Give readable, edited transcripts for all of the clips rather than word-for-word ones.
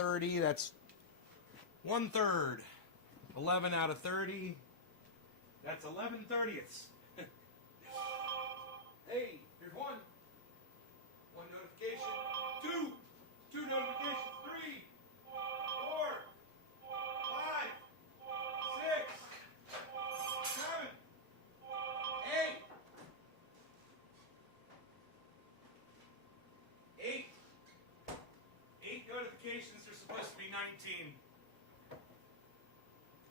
30. That's 1/3. 11 out of 30. That's 11/30ths. Hey, here's one. One notification. Two. Two notifications. 3, 4, 5, 6, 7, 8. 8. 8 notifications. There's supposed to be 19.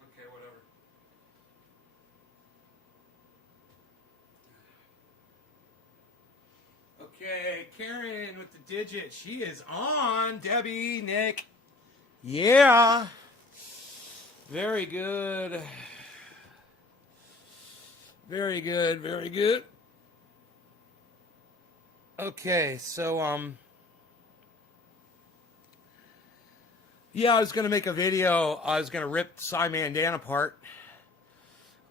Okay, whatever. Okay, Karen with the digit. She is on. Debbie, Nick. Yeah. Very good. Very good, very good. Okay, so, yeah, I was going to make a video. I was going to rip Simon Dan apart.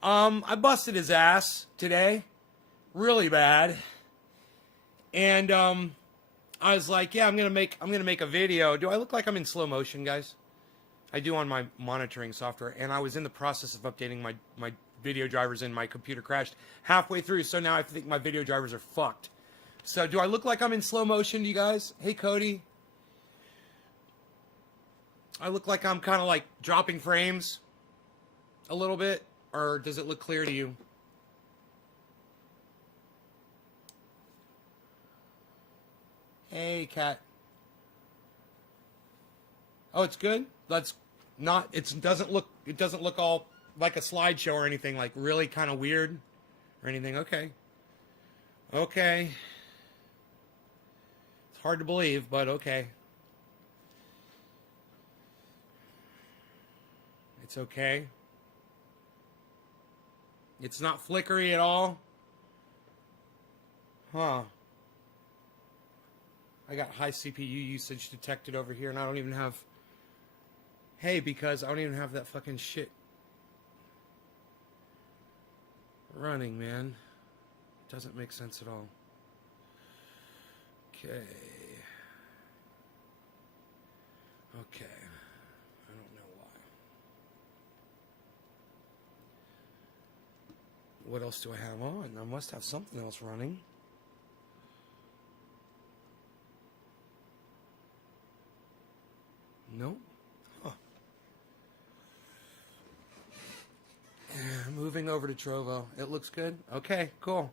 I busted his ass today. Really bad. And, I was like, yeah, I'm going to make a video. Do I look like I'm in slow motion, guys? I do on my monitoring software. And I was in the process of updating my video drivers and my computer crashed halfway through. So now I think my video drivers are fucked. So do I look like I'm in slow motion to you guys? Hey, Cody. I look like I'm kind of like dropping frames a little bit, or does it look clear to you? Hey, cat. Oh, it's good. That's not. It doesn't look all like a slideshow or anything, like really kind of weird or anything. Okay. Okay. It's hard to believe, but okay. It's okay. It's not flickery at all. Huh. I got high CPU usage detected over here, and I don't even have... Hey, because I don't even have that fucking shit running, man. It doesn't make sense at all. Okay. Okay. I don't know why. What else do I have on? I must have something else running. Nope. Huh. Moving over to Trovo. It looks good? Okay, cool.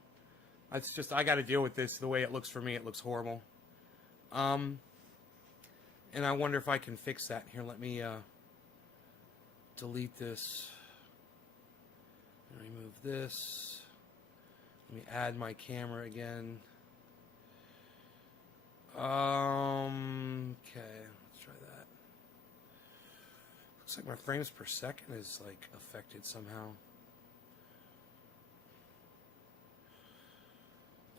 It's just, I got to deal with this. The way it looks for me, it looks horrible. And I wonder if I can fix that. Here, let me delete this. Remove this. Let me add my camera again. Okay, let's try that. Looks like my frames per second is like affected somehow.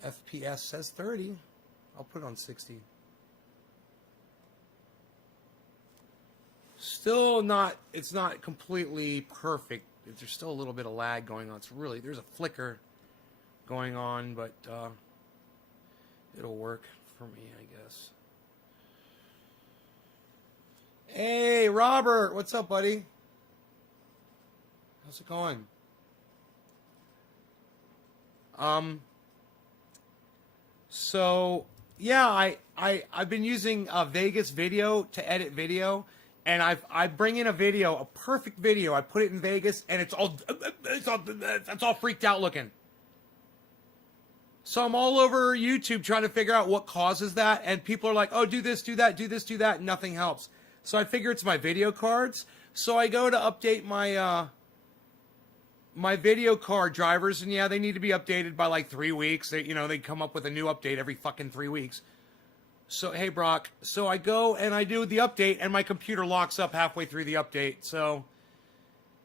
FPS says 30. I'll put it on 60. Still not, it's not completely perfect. There's still a little bit of lag going on. It's really, there's a flicker going on, but it'll work for me, I guess. Hey, Robert, what's up, buddy? How's it going? So yeah, I've been using Vegas Video to edit video, and I bring in a video, a perfect video. I put it in Vegas, and it's all freaked out looking. So I'm all over YouTube trying to figure out what causes that, and people are like, "Oh, do this, do that, do this, do that," and nothing helps. So I figure it's my video cards. So I go to update my my video card drivers, and yeah, they need to be updated by like 3 weeks. They come up with a new update every fucking 3 weeks. So, hey, Brock. So I go and I do the update, and my computer locks up halfway through the update. So,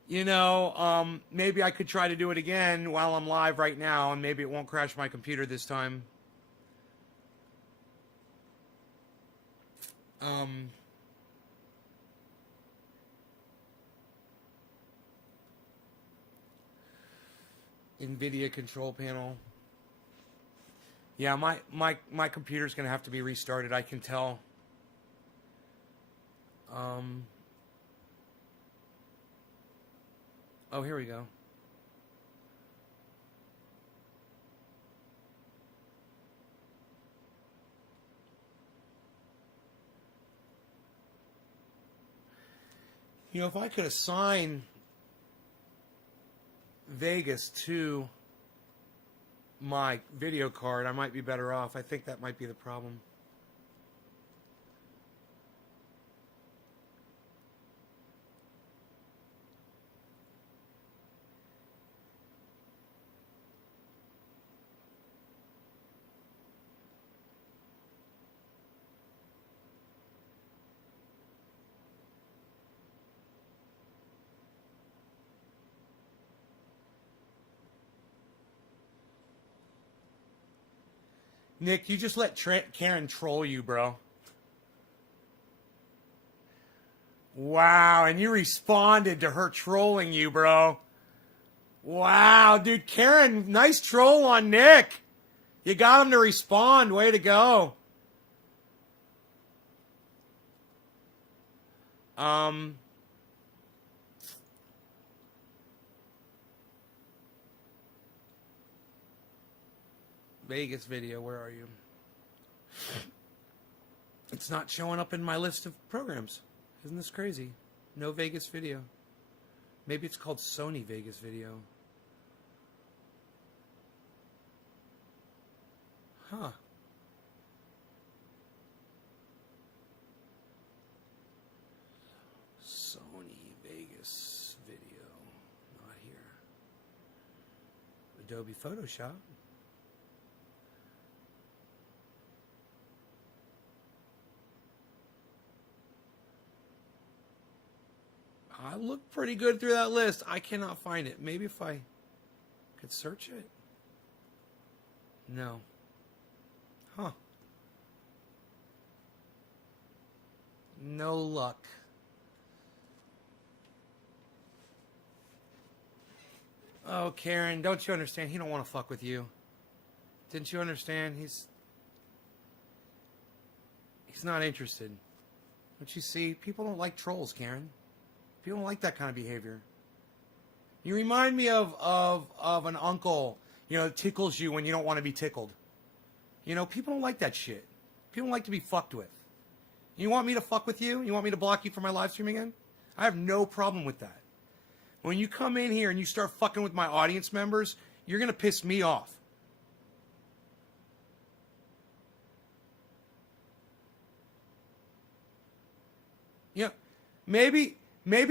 maybe I could try to do it again while I'm live right now, and maybe it won't crash my computer this time. NVIDIA control panel. Yeah, my computer's going to have to be restarted, I can tell. Um. Oh, here we go. You know, if I could assign Vegas to my video card, I might be better off. I think that might be the problem. Nick, you just let Karen troll you, bro. Wow, and you responded to her trolling you, bro. Wow, dude, Karen, nice troll on Nick. You got him to respond. Way to go. Vegas video, where are you? It's not showing up in my list of programs. Isn't this crazy? No Vegas video. Maybe it's called Sony Vegas video. Huh. Sony Vegas video. Not here. Adobe Photoshop. I look pretty good through that list. I cannot find it. Maybe if I could search it. No. Huh. No luck. Oh, Karen, don't you understand? He don't want to fuck with you. Didn't you understand? He's not interested. Don't you see? People don't like trolls, Karen. People don't like that kind of behavior. You remind me of an uncle, you know, that tickles you when you don't want to be tickled. You know, people don't like that shit. People don't like to be fucked with. You want me to fuck with you? You want me to block you from my live stream again? I have no problem with that. When you come in here and you start fucking with my audience members, you're going to piss me off. Yeah, maybe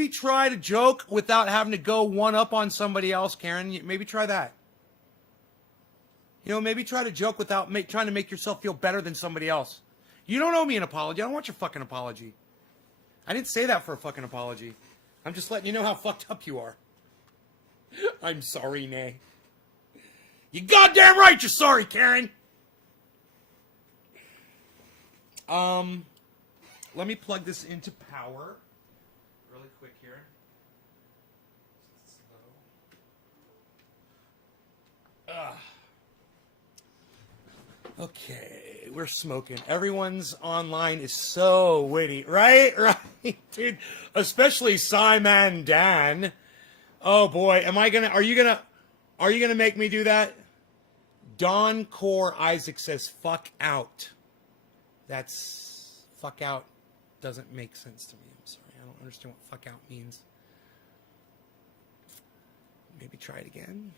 try to joke without having to go one up on somebody else, Karen. Maybe try that. You know, maybe try to joke without trying to make yourself feel better than somebody else. You don't owe me an apology. I don't want your fucking apology. I didn't say that for a fucking apology. I'm just letting you know how fucked up you are. I'm sorry, Nay. You goddamn right you're sorry, Karen. Let me plug this into power really quick here. Okay, we're smoking. Everyone's online is so witty, right? Right, dude. Especially Simon Dan. Oh boy, are you gonna make me do that? Don Core Isaac says fuck out. That's fuck out doesn't make sense to me. I'm sorry. I don't understand what fuck out means. Maybe try it again.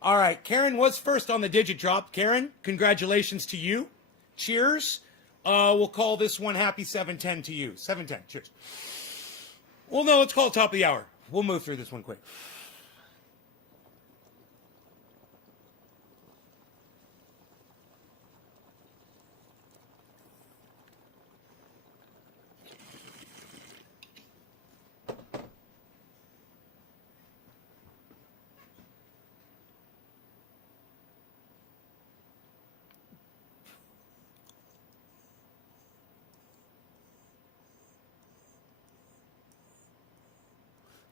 All right, Karen was first on the digit drop. Karen, congratulations to you. Cheers. We'll call this one happy 710 to you. 710. Cheers. Well, no, let's call it top of the hour. We'll move through this one quick.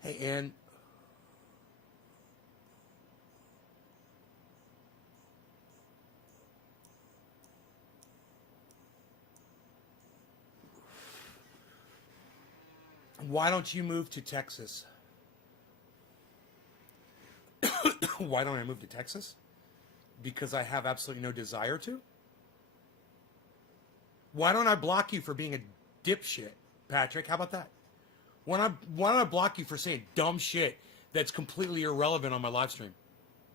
Hey, Ann. Why don't you move to Texas? Why don't I move to Texas? Because I have absolutely no desire to? Why don't I block you for being a dipshit, Patrick? How about that? Why don't I block you for saying dumb shit that's completely irrelevant on my live stream?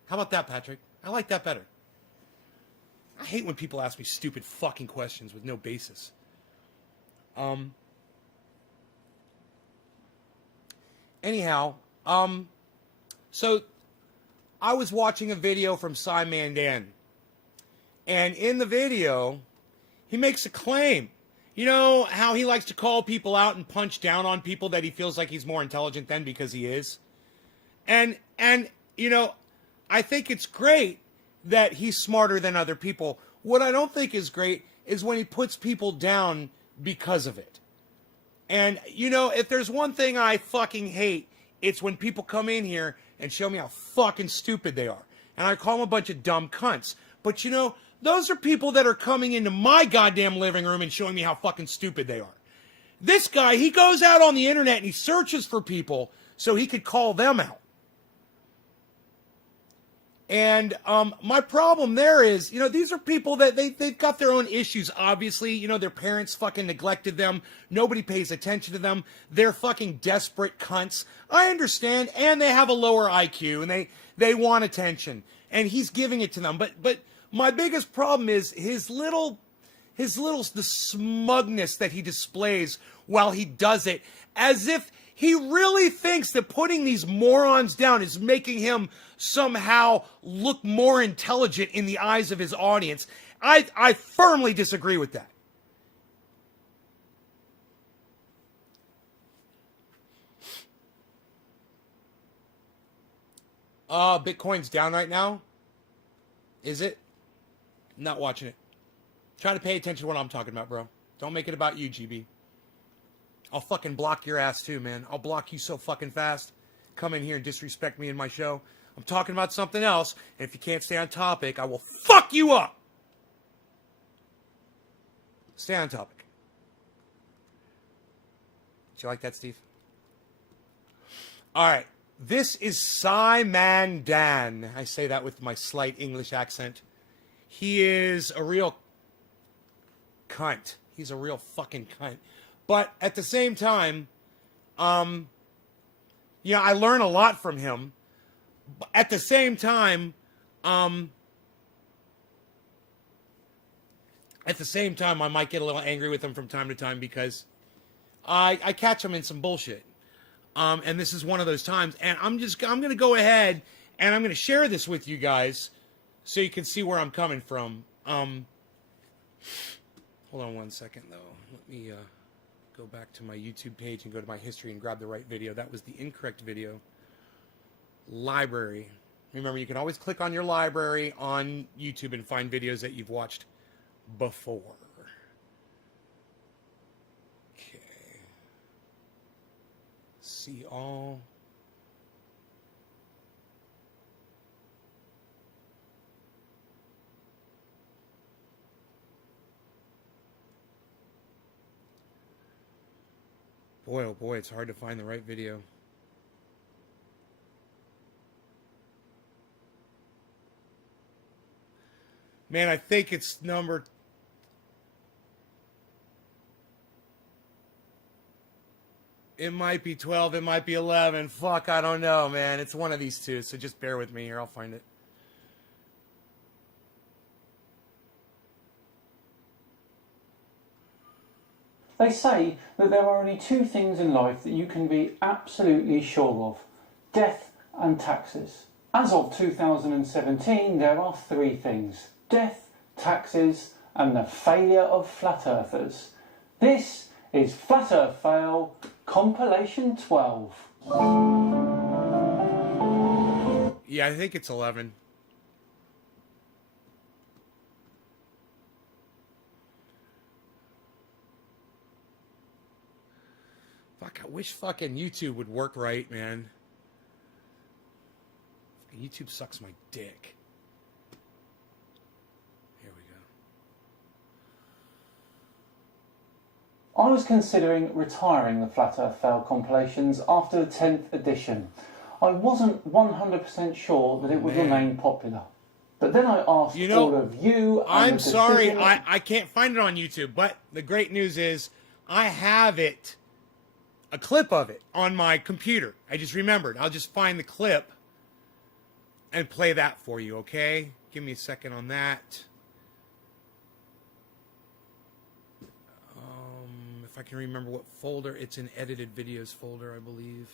How about that, Patrick? I like that better. I hate when people ask me stupid fucking questions with no basis. Anyhow, so I was watching a video from Cy Mandan, and in the video, he makes a claim. You know how he likes to call people out and punch down on people that he feels like he's more intelligent than because he is? And you know, I think it's great that he's smarter than other people. What I don't think is great is when he puts people down because of it. And, you know, if there's one thing I fucking hate, it's when people come in here and show me how fucking stupid they are. And I call them a bunch of dumb cunts. But, you know, those are people that are coming into my goddamn living room and showing me how fucking stupid they are. This guy, he goes out on the internet and he searches for people so he could call them out. And my problem there is, you know, these are people that they've got their own issues, obviously. You know, their parents fucking neglected them. Nobody pays attention to them. They're fucking desperate cunts. I understand. And they have a lower IQ and they want attention. And he's giving it to them. But my biggest problem is the smugness that he displays while he does it, as if he really thinks that putting these morons down is making him somehow look more intelligent in the eyes of his audience. I firmly disagree with that. Bitcoin's down right now. Is it? Not watching it. Try to pay attention to what I'm talking about, bro. Don't make it about you, GB. I'll fucking block your ass too, man. I'll block you so fucking fast. Come in here and disrespect me in my show. I'm talking about something else, and if you can't stay on topic, I will fuck you up. Stay on topic. Did you like that, Steve? All right. This is Cy Mandan. I say that with my slight English accent. He is a real cunt. He's a real fucking cunt. But at the same time, yeah, I learn a lot from him. But at the same time, I might get a little angry with him from time to time because I catch him in some bullshit. And this is one of those times. And I'm going to go ahead and I'm going to share this with you guys so you can see where I'm coming from. Hold on one second, though. Let me go back to my YouTube page and go to my history and grab the right video. That was the incorrect video. Library. Remember, you can always click on your library on YouTube and find videos that you've watched before. Okay. See all. Boy, oh boy, it's hard to find the right video. Man, I think it's number... It might be 12, it might be 11. Fuck, I don't know, man. It's one of these two, so just bear with me here. I'll find it. They say that there are only two things in life that you can be absolutely sure of: death and taxes. As of 2017, there are three things: death, taxes, and the failure of flat earthers. This is Flat Earth Fail Compilation 12. Yeah, I think it's 11. Fuck, I wish fucking YouTube would work right, man. YouTube sucks my dick. Here we go. I was considering retiring the Flat Earth Fail compilations after the 10th edition. I wasn't 100% sure that it would remain popular. But then I asked all of you and I'm the sorry, decision... I can't find it on YouTube, but the great news is I have it, a clip of it, on my computer. I just remembered. I'll just find the clip and play that for you, okay? Give me a second on that. If I can remember what folder, it's in edited videos folder, I believe.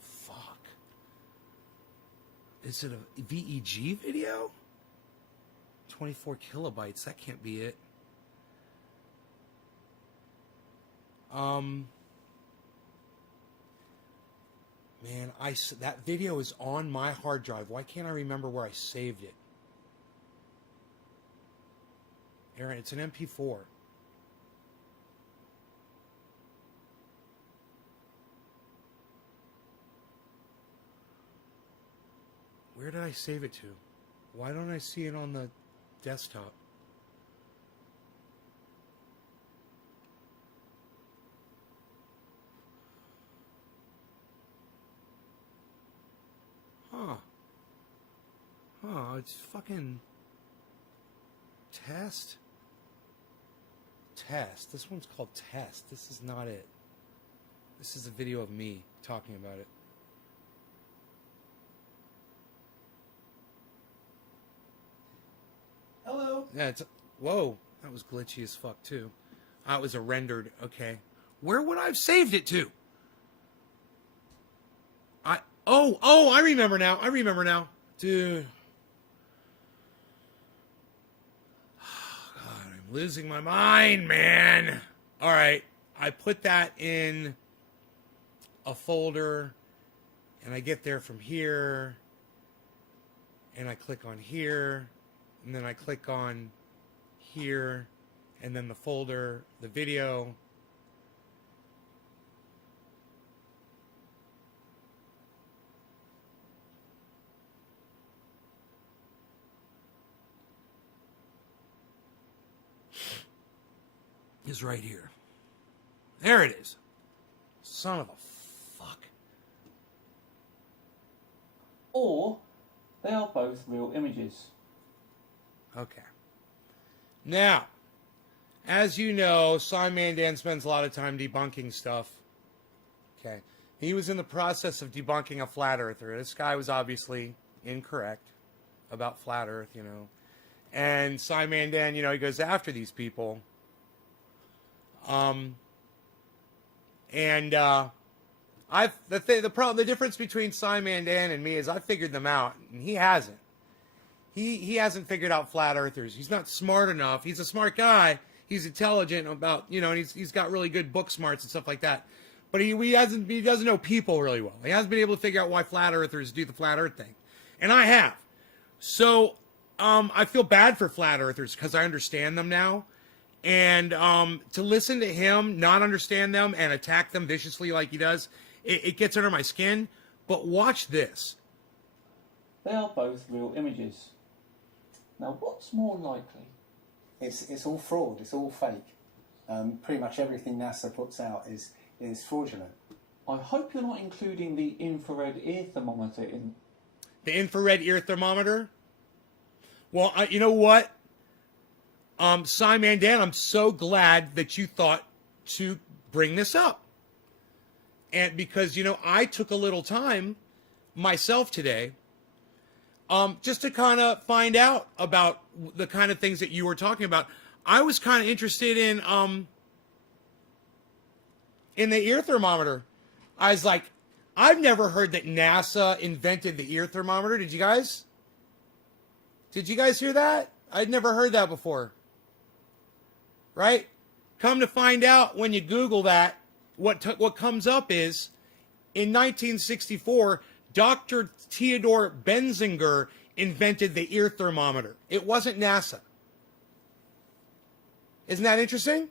Fuck. Is it a VEG video? 24 kilobytes, that can't be it. Man, that video is on my hard drive. Why can't I remember where I saved it? Aaron, it's an MP4. Where did I save it to? Why don't I see it on the desktop? It's fucking test. This one's called test. This is not it. This is a video of me talking about it. Hello. Yeah, whoa, that was glitchy as fuck too. It was a rendered, okay. Where would I have saved it to? I remember now. Dude. God, I'm losing my mind, man. All right. I put that in a folder, and I get there from here, and I click on here, and then I click on here, and then the folder, the video. Is right here. There it is. Son of a fuck. Or they are both real images. Okay. Now, as you know, Simon Dan spends a lot of time debunking stuff. Okay. He was in the process of debunking a flat earther. This guy was obviously incorrect about flat earth, you know. And Simon Dan, you know, he goes after these people. The difference between Simon Dan and me is I figured them out, and he hasn't. He hasn't figured out flat earthers. He's not smart enough. He's a smart guy. He's intelligent about, you know, and he's got really good book smarts and stuff like that. But he doesn't know people really well. He hasn't been able to figure out why flat earthers do the flat earth thing. And I have. So, I feel bad for flat earthers because I understand them now. And to listen to him, not understand them, and attack them viciously like he does, it gets under my skin. But watch this. They are both real images. Now, what's more likely? It's all fraud. It's all fake. Pretty much everything NASA puts out is fraudulent. I hope you're not including the infrared ear thermometer in... The infrared ear thermometer? Well, you know what? Simon Dan, I'm so glad that you thought to bring this up. And because, you know, I took a little time myself today just to kind of find out about the kind of things that you were talking about. I was kind of interested in the ear thermometer. I was like, I've never heard that NASA invented the ear thermometer. Did you guys? Did you guys hear that? I'd never heard that before. Right? Come to find out when you Google that, what comes up is, in 1964, Dr. Theodore Benzinger invented the ear thermometer. It wasn't NASA. Isn't that interesting?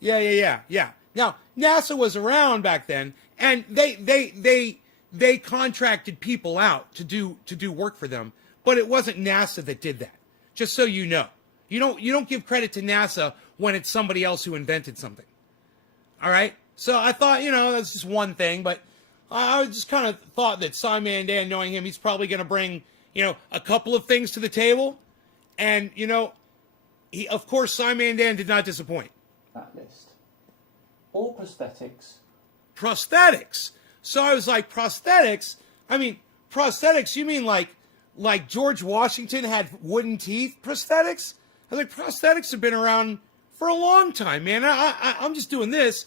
Yeah. Now, NASA was around back then, And they contracted people out to do work for them, but it wasn't NASA that did that. Just so you know. You don't give credit to NASA when it's somebody else who invented something. All right? So I thought, that's just one thing, but I just kind of thought that Cy Mandan, knowing him, he's probably going to bring, a couple of things to the table. And, of course, Cy Mandan did not disappoint. That list. All prosthetics. Prosthetics. So I was like, prosthetics? I mean, prosthetics, you mean like George Washington had wooden teeth prosthetics? I was like, prosthetics have been around for a long time, man. I'm just doing this.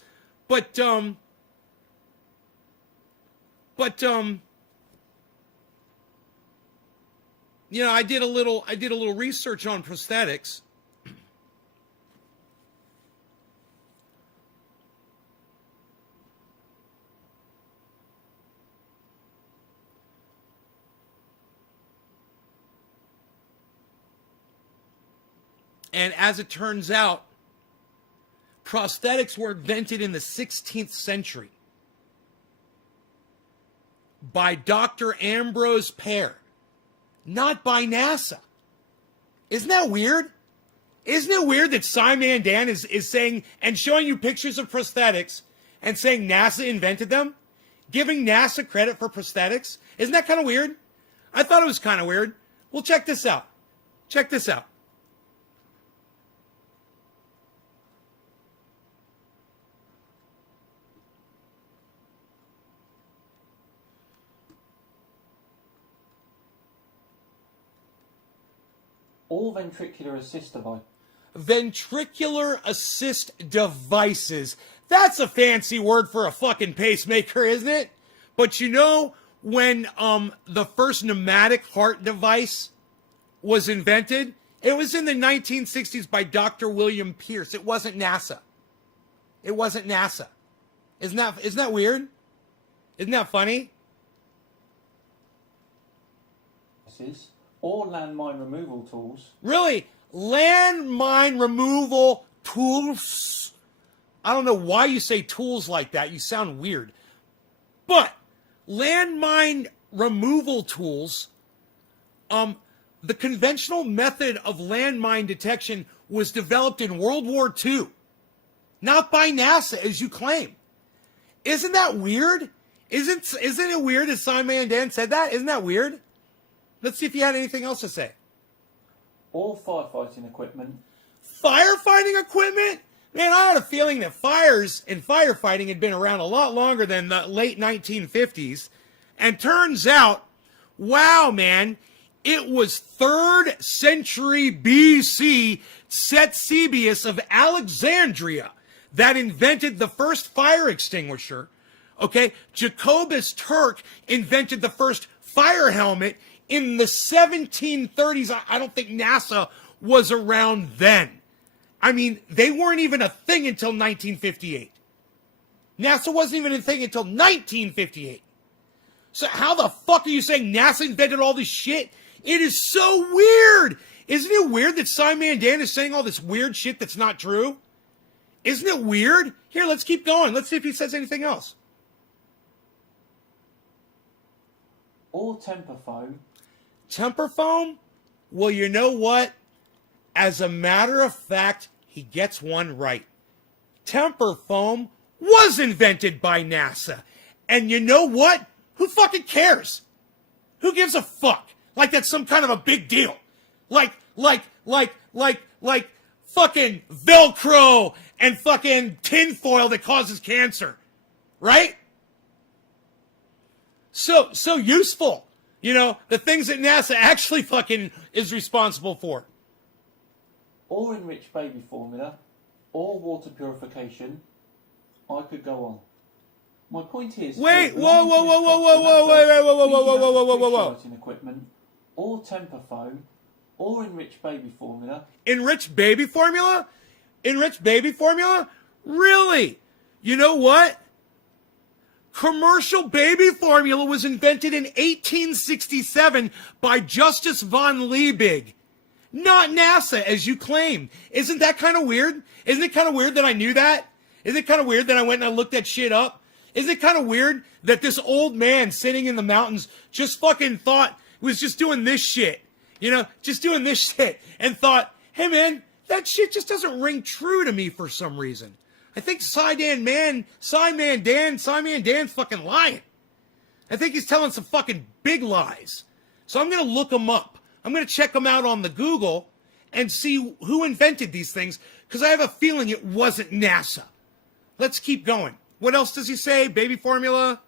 But I did a little research on prosthetics. And as it turns out, prosthetics were invented in the 16th century by Dr. Ambrose Paire, not by NASA. Isn't that weird? Isn't it weird that Cy Mandan is saying and showing you pictures of prosthetics and saying NASA invented them? Giving NASA credit for prosthetics? Isn't that kind of weird? I thought it was kind of weird. Well, check this out. Check this out. All ventricular assist devices. Ventricular assist devices. That's a fancy word for a fucking pacemaker, isn't it? But when the first pneumatic heart device was invented, it was in the 1960s by Dr. William Pierce. It wasn't NASA. It wasn't NASA. Isn't that weird? Isn't that funny? Or landmine removal tools. Really? Landmine removal tools? I don't know why you say tools like that. You sound weird. But landmine removal tools, the conventional method of landmine detection was developed in World War II. Not by NASA, as you claim. Isn't that weird? Isn't it weird that Cy Mandan said that? Isn't that weird? Let's see if you had anything else to say. All firefighting equipment. Firefighting equipment? Man, I had a feeling that fires and firefighting had been around a lot longer than the late 1950s. And turns out, wow, man, it was 3rd century BC Ctesibius of Alexandria that invented the first fire extinguisher. Okay, Jacobus Turk invented the first fire helmet in the 1730s. I don't think NASA was around then. I mean, they weren't even a thing until 1958. NASA wasn't even a thing until 1958. So how the fuck are you saying NASA invented all this shit? It is so weird. Isn't it weird that Cy Mandan is saying all this weird shit that's not true? Isn't it weird? Here, let's keep going. Let's see if he says anything else. Or temper foam. Temper foam? Well, you know what? As a matter of fact, he gets one right. Temper foam was invented by NASA. And you know what? Who fucking cares? Who gives a fuck? Like that's some kind of a big deal. Like fucking Velcro and fucking tinfoil that causes cancer. Right? So useful. The things that NASA actually fucking is responsible for. Or enriched baby formula, or water purification. I could go on. My point is... Wait, whoa, equipment, or temper foam, or enriched baby formula. Enriched baby formula? Enriched baby formula? Really? You know what? Commercial baby formula was invented in 1867 by Justus von Liebig. Not NASA, as you claim. Isn't that kind of weird? Isn't it kind of weird that I knew that? Isn't it kind of weird that I went and I looked that shit up? Isn't it kind of weird that this old man sitting in the mountains just fucking was just doing this shit, just doing this shit, and thought, hey man, that shit just doesn't ring true to me for some reason. I think Dan's fucking lying. I think he's telling some fucking big lies. So I'm going to look him up. I'm going to check him out on the Google and see who invented these things, because I have a feeling it wasn't NASA. Let's keep going. What else does he say? Baby formula?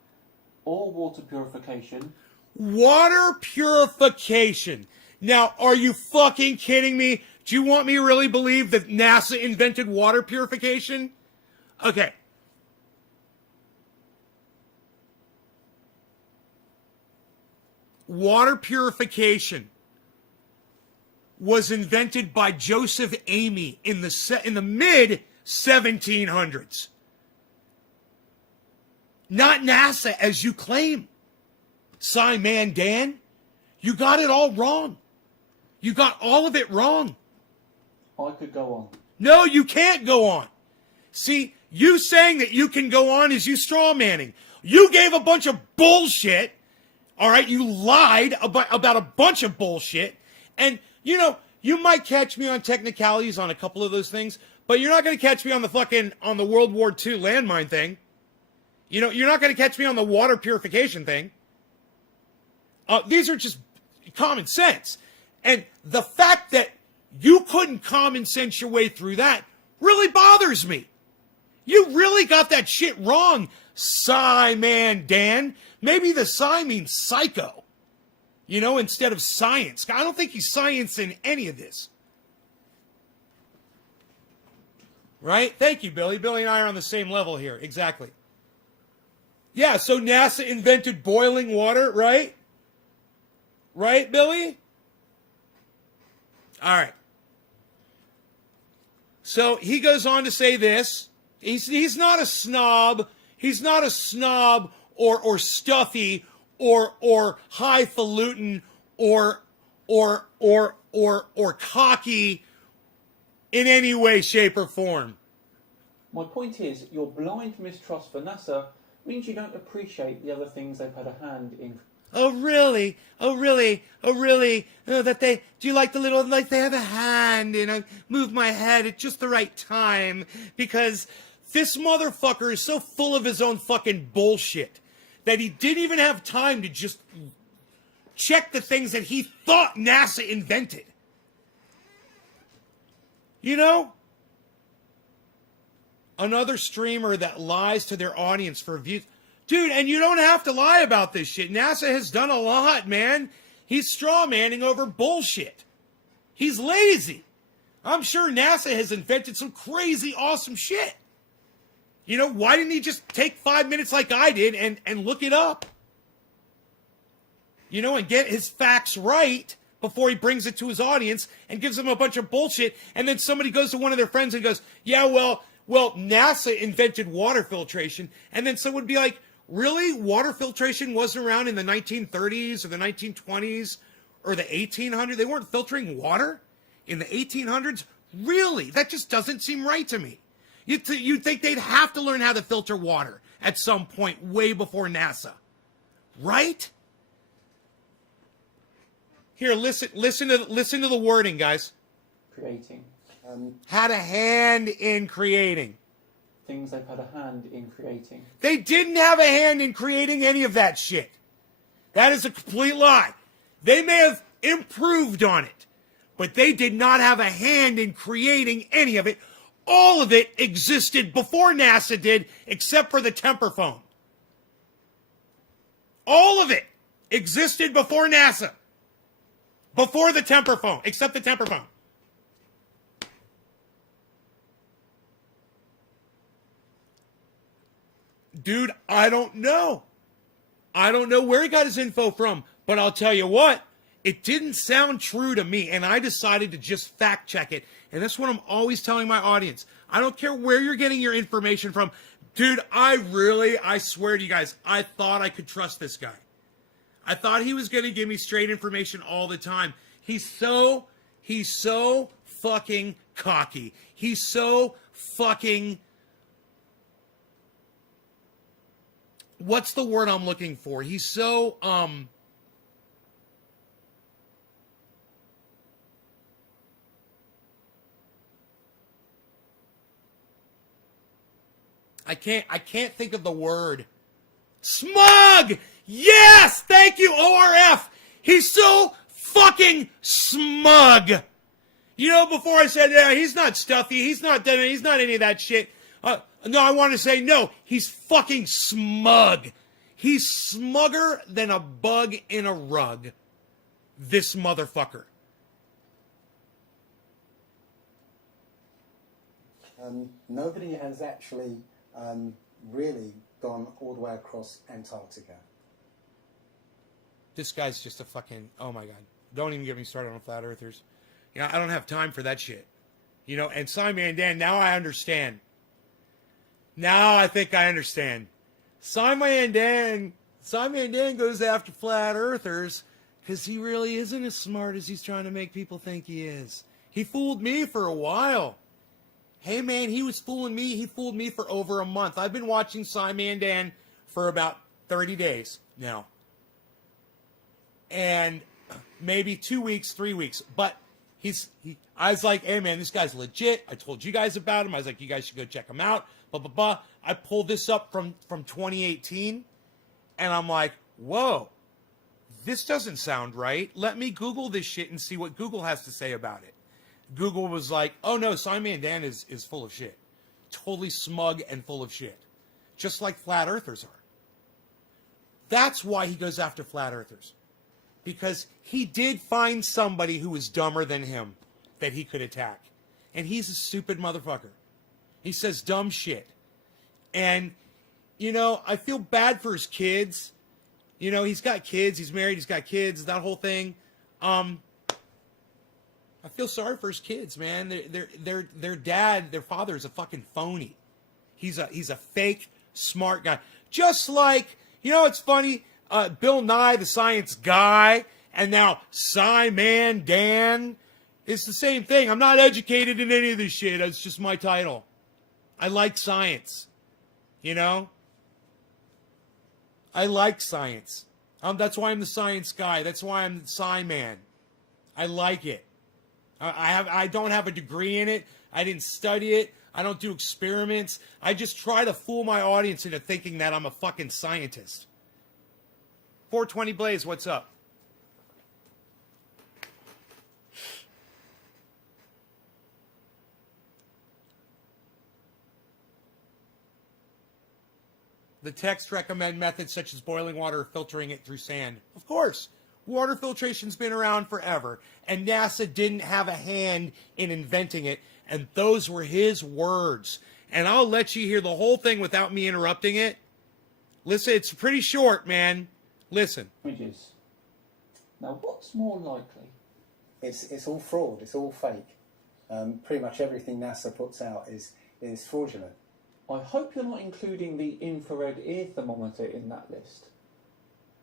Or water purification. Water purification. Now, are you fucking kidding me? Do you want me to really believe that NASA invented water purification? Okay. Water purification was invented by Joseph Amy in the mid 1700s. Not NASA, as you claim. Man Dan, you got it all wrong. You got all of it wrong. I could go on. No, you can't go on. See, you saying that you can go on is you straw manning. You gave a bunch of bullshit. All right, you lied about a bunch of bullshit. And, you might catch me on technicalities on a couple of those things, but you're not going to catch me on the World War II landmine thing. You're not going to catch me on the water purification thing. These are just common sense. And the fact that you couldn't common sense your way through that really bothers me. You really got that shit wrong, Man Dan. Maybe the Psy means psycho, instead of science. I don't think he's science in any of this. Right? Thank you, Billy. Billy and I are on the same level here. Exactly. Yeah, so NASA invented boiling water, right? Right, Billy? All right. So he goes on to say this. He's not a snob. He's not a snob or stuffy or highfalutin or cocky in any way, shape, or form. My point is, your blind mistrust for NASA means you don't appreciate the other things they've had a hand in. Oh, really? Oh, really? Oh, really? Oh, do you like they have a hand and I move my head at just the right time, because this motherfucker is so full of his own fucking bullshit that he didn't even have time to just check the things that he thought NASA invented. Another streamer that lies to their audience for views. Dude, and you don't have to lie about this shit. NASA has done a lot, man. He's straw manning over bullshit. He's lazy. I'm sure NASA has invented some crazy awesome shit. Why didn't he just take 5 minutes like I did and look it up? And get his facts right before he brings it to his audience and gives them a bunch of bullshit. And then somebody goes to one of their friends and goes, yeah, well, NASA invented water filtration. And then someone would be like, really? Water filtration wasn't around in the 1930s or the 1920s or the 1800s? They weren't filtering water in the 1800s? Really? That just doesn't seem right to me. You'd think they'd have to learn how to filter water at some point way before NASA. Right? Here, listen to the wording, guys. Creating. Had a hand in creating. Things they've had a hand in creating. They didn't have a hand in creating any of that shit. That is a complete lie. They may have improved on it, but they did not have a hand in creating any of it. All of it existed before NASA did, except for the temper phone. All of it existed before NASA. Before the temper phone, except the temper phone. Dude, I don't know. I don't know where he got his info from, but I'll tell you what, it didn't sound true to me, and I decided to just fact check it. And that's what I'm always telling my audience. I don't care where you're getting your information from. Dude, I swear to you guys, I thought I could trust this guy. I thought he was going to give me straight information all the time. He's so fucking cocky. He's so fucking what's the word I'm looking for? He's so, I can't think of the word. Smug! Yes! Thank you, ORF! He's so fucking smug! You know, before I said, yeah, he's not stuffy, he's not any of that shit. No, I want to say, no, he's fucking smug. He's smugger than a bug in a rug. This motherfucker. Nobody has actually really gone all the way across Antarctica. This guy's just a fucking, oh my God. Don't even get me started on flat earthers. You know, I don't have time for that shit. You know, and Simon Dan, now I understand. Now I think I understand. Simon Dan goes after flat earthers because he really isn't as smart as he's trying to make people think he is. He fooled me for a while. Hey man, he was fooling me. He fooled me for over a month. I've been watching Simon Dan for about 30 days now. And maybe 2 weeks, 3 weeks. But I was like, hey man, this guy's legit. I told you guys about him. I was like, you guys should go check him out. Blah, blah, blah. I pulled this up from 2018. And I'm like, whoa, this doesn't sound right. Let me Google this shit and see what Google has to say about it. Google was like, oh no, Simon Dan is full of shit. Totally smug and full of shit. Just like flat earthers are. That's why he goes after flat earthers. Because he did find somebody who was dumber than him that he could attack. And he's a stupid motherfucker. He says dumb shit. And, you know, I feel bad for his kids. You know, he's got kids. He's married. He's got kids. That whole thing. I feel sorry for his kids, man. Their dad, their father is a fucking phony. He's a fake smart guy. Just like, you know, it's funny. Bill Nye, the science guy, and now Simon Dan. It's the same thing. I'm not educated in any of this shit. It's just my title. I like science. You know? I like science. That's why I'm the science guy. That's why I'm the Sci-Man. I like it. I don't have a degree in it. I didn't study it. I don't do experiments. I just try to fool my audience into thinking that I'm a fucking scientist. 420 Blaze, what's up? The text recommend methods such as boiling water or filtering it through sand. Of course. Water filtration's been around forever. And NASA didn't have a hand in inventing it. And those were his words. And I'll let you hear the whole thing without me interrupting it. Listen, it's pretty short, man. Listen. Images. Now, what's more likely? It's all fraud. It's all fake. Pretty much everything NASA puts out is fraudulent. I hope you're not including the infrared ear thermometer in that list.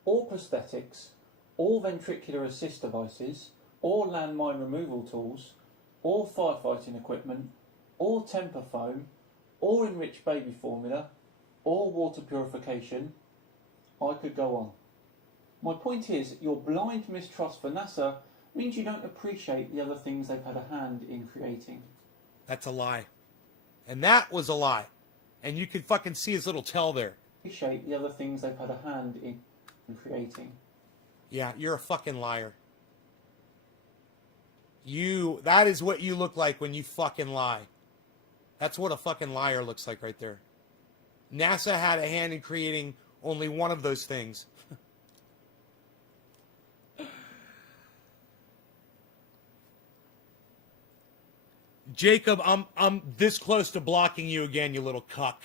Or prosthetics, or ventricular assist devices, or landmine removal tools, or firefighting equipment, or temper foam, or enriched baby formula, or water purification. I could go on. My point is, your blind mistrust for NASA means you don't appreciate the other things they've had a hand in creating. That's a lie. And that was a lie. And you could fucking see his little tail there. Appreciate the other things they've had a hand in creating. Yeah, you're a fucking liar. That is what you look like when you fucking lie. That's what a fucking liar looks like right there. NASA had a hand in creating only one of those things. Jacob, I'm this close to blocking you again, you little cuck.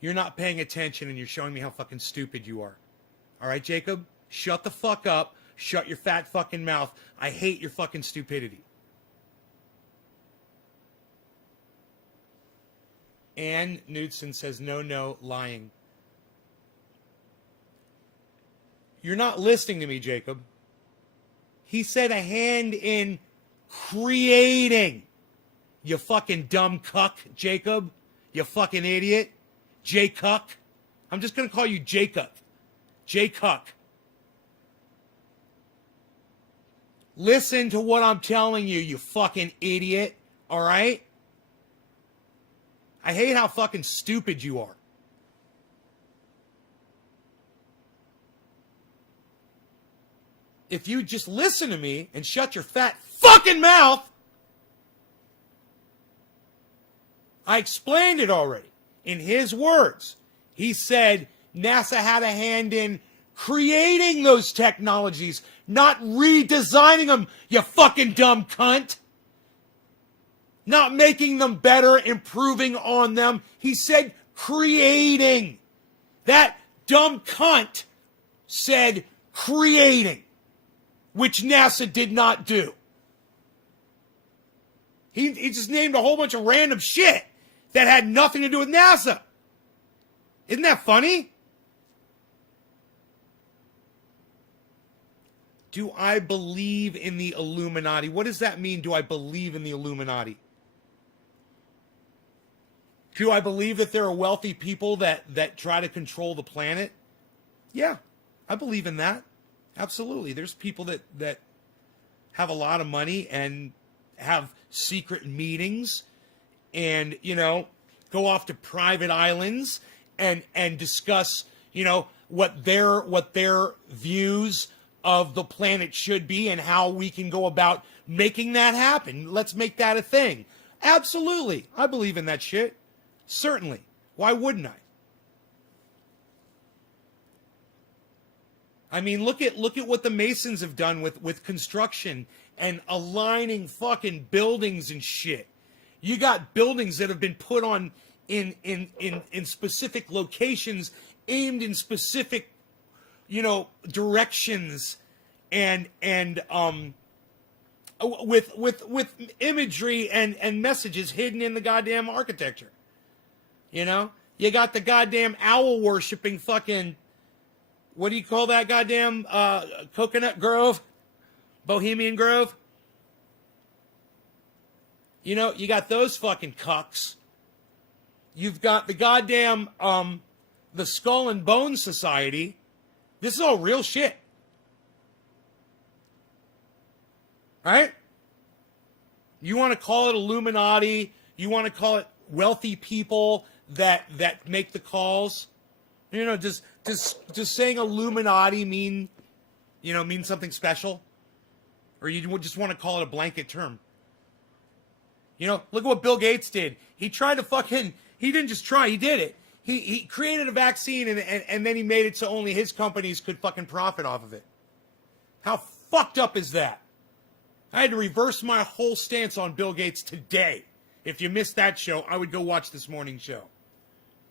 You're not paying attention and you're showing me how fucking stupid you are. All right, Jacob? Shut the fuck up. Shut your fat fucking mouth. I hate your fucking stupidity. Ann Knudsen says, no, lying. You're not listening to me, Jacob. He said a hand in creating. You fucking dumb cuck, Jacob. You fucking idiot. Jay Cuck. I'm just going to call you Jay Cuck. Jay Cuck. Listen to what I'm telling you, you fucking idiot. All right? I hate how fucking stupid you are. If you just listen to me and shut your fat fucking mouth, I explained it already. In his words, he said NASA had a hand in creating those technologies, not redesigning them, you fucking dumb cunt. Not making them better, improving on them. He said creating. That dumb cunt said creating, which NASA did not do. He just named a whole bunch of random shit that had nothing to do with NASA. Isn't that funny? Do I believe in the Illuminati? What does that mean, do I believe in the Illuminati? Do I believe that there are wealthy people that try to control the planet? Yeah, I believe in that. Absolutely. There's people that have a lot of money and have secret meetings and, go off to private islands and discuss, what their views of the planet should be and how we can go about making that happen. Let's make that a thing. Absolutely. I believe in that shit. Certainly. Why wouldn't I? I mean, look at what the Masons have done with construction and aligning fucking buildings and shit. You got buildings that have been put on in specific locations, aimed in specific, directions, and with imagery and messages hidden in the goddamn architecture. You got the goddamn owl worshipping fucking, what do you call that goddamn coconut grove? Bohemian Grove? You got those fucking cucks. You've got the goddamn, the Skull and Bones Society. This is all real shit. Right? You want to call it Illuminati, you want to call it wealthy people that make the calls. Does saying Illuminati mean something special? Or you just want to call it a blanket term? Look at what Bill Gates did. He tried to he didn't just try, he did it. He created a vaccine and then he made it so only his companies could fucking profit off of it. How fucked up is that? I had to reverse my whole stance on Bill Gates today. If you missed that show, I would go watch this morning show.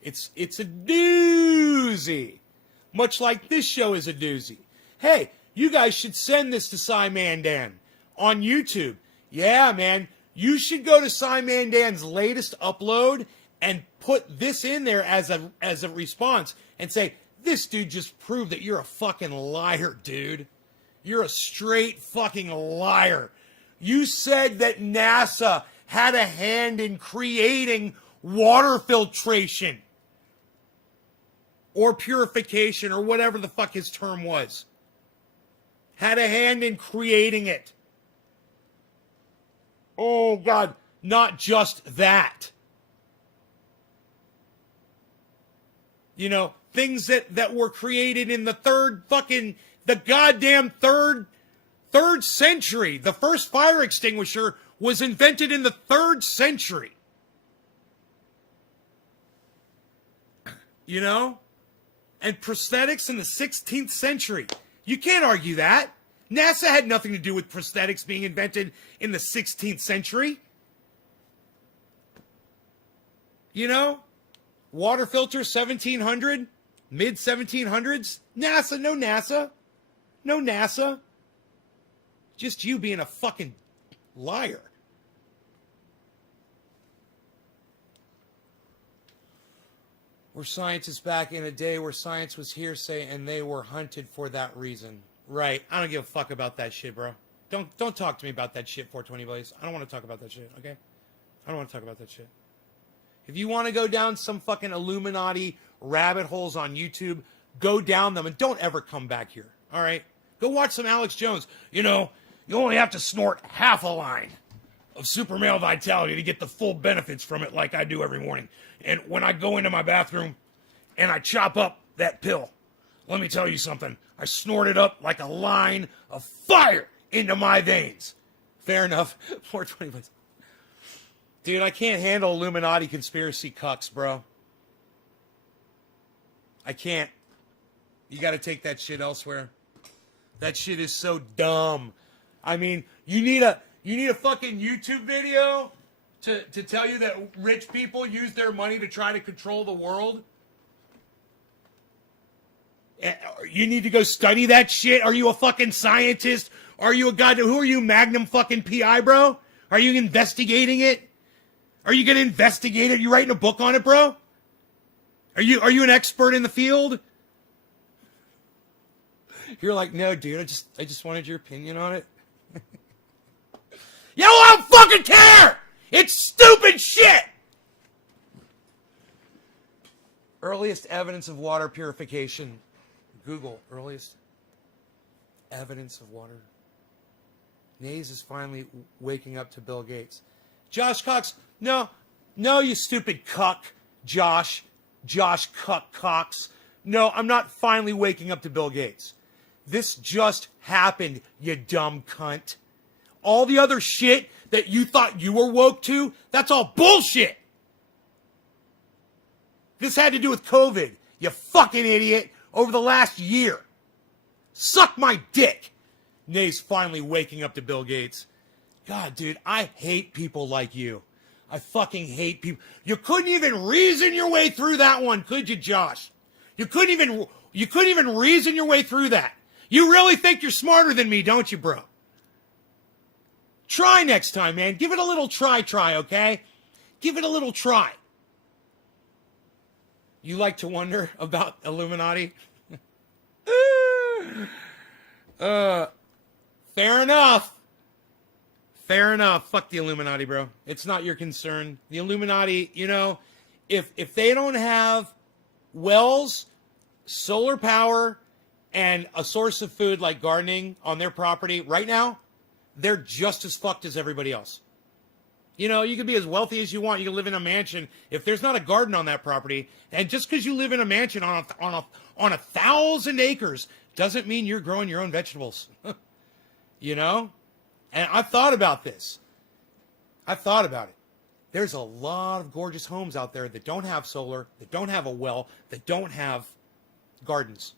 It's a doozy. Much like this show is a doozy. Hey, you guys should send this to Cy Mandan on YouTube. Yeah, man. You should go to Cy Mandan's latest upload and put this in there as a response and say, this dude just proved that you're a fucking liar, dude. You're a straight fucking liar. You said that NASA had a hand in creating water filtration or purification or whatever the fuck his term was. Had a hand in creating it. Oh, God, not just that. Things that were created in the goddamn third century. The first fire extinguisher was invented in the 3rd century. And prosthetics in the 16th century. You can't argue that. NASA had nothing to do with prosthetics being invented in the 16th century. Water filter 1700, mid 1700s. NASA, no NASA. No NASA. Just you being a fucking liar. Were scientists back in a day where science was hearsay and they were hunted for that reason. Right. I don't give a fuck about that shit, bro. Don't talk to me about that shit, 420 Blaze. I don't want to talk about that shit, okay? I don't want to talk about that shit. If you want to go down some fucking Illuminati rabbit holes on YouTube, go down them and don't ever come back here. All right? Go watch some Alex Jones. You know, you only have to snort half a line of Super Male Vitality to get the full benefits from it like I do every morning. And when I go into my bathroom and I chop up that pill, let me tell you something. I snort it up like a line of fire into my veins. Fair enough. 420. Dude, I can't handle Illuminati conspiracy cucks, bro. I can't. You got to take that shit elsewhere. That shit is so dumb. I mean, you need a fucking YouTube video to tell you that rich people use their money to try to control the world? You need to go study that shit? Are you a fucking scientist? Are you a god? Who are you, Magnum fucking PI, bro? Are you investigating it? Are you going to investigate it? You writing a book on it, bro? Are you an expert in the field? You're like, no, dude, I just wanted your opinion on it. Yo, I don't fucking care! It's stupid shit! Earliest evidence of water purification. Google, earliest evidence of water. Nays is finally waking up to Bill Gates. Josh Cox, no, you stupid cuck, Josh Cuck Cox. No, I'm not finally waking up to Bill Gates. This just happened, you dumb cunt. All the other shit that you thought you were woke to, that's all bullshit. This had to do with COVID, you fucking idiot, over the last year. Suck my dick. Nay's finally waking up to Bill Gates. God, dude, I hate people like you. I fucking hate people. You couldn't even reason your way through that one, could you, Josh? You couldn't even reason your way through that. You really think you're smarter than me, don't you, bro? Try next time, man. Give it a little try, okay? Give it a little try. You like to wonder about Illuminati? Fair enough. Fair enough. Fuck the Illuminati, bro. It's not your concern. The Illuminati, you know, if they don't have wells, solar power, and a source of food like gardening on their property right now, they're just as fucked as everybody else. You know, you can be as wealthy as you want. You can live in a mansion. If there's not a garden on that property, and just because you live in a mansion on 1,000 acres doesn't mean you're growing your own vegetables. You know? And I've thought about this. I've thought about it. There's a lot of gorgeous homes out there that don't have solar, that don't have a well, that don't have gardens.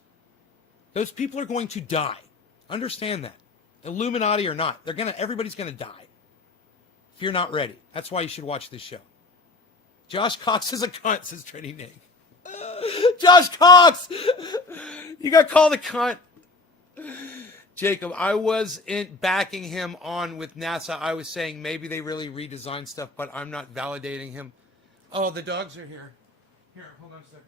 Those people are going to die. Understand that. Illuminati or not, everybody's gonna die. If you're not ready. That's why you should watch this show. Josh Cox is a cunt, says Trini Nig. Josh Cox! You got called a cunt. Jacob, I was backing him on with NASA. I was saying maybe they really redesigned stuff, but I'm not validating him. Oh, the dogs are here. Here, hold on a second.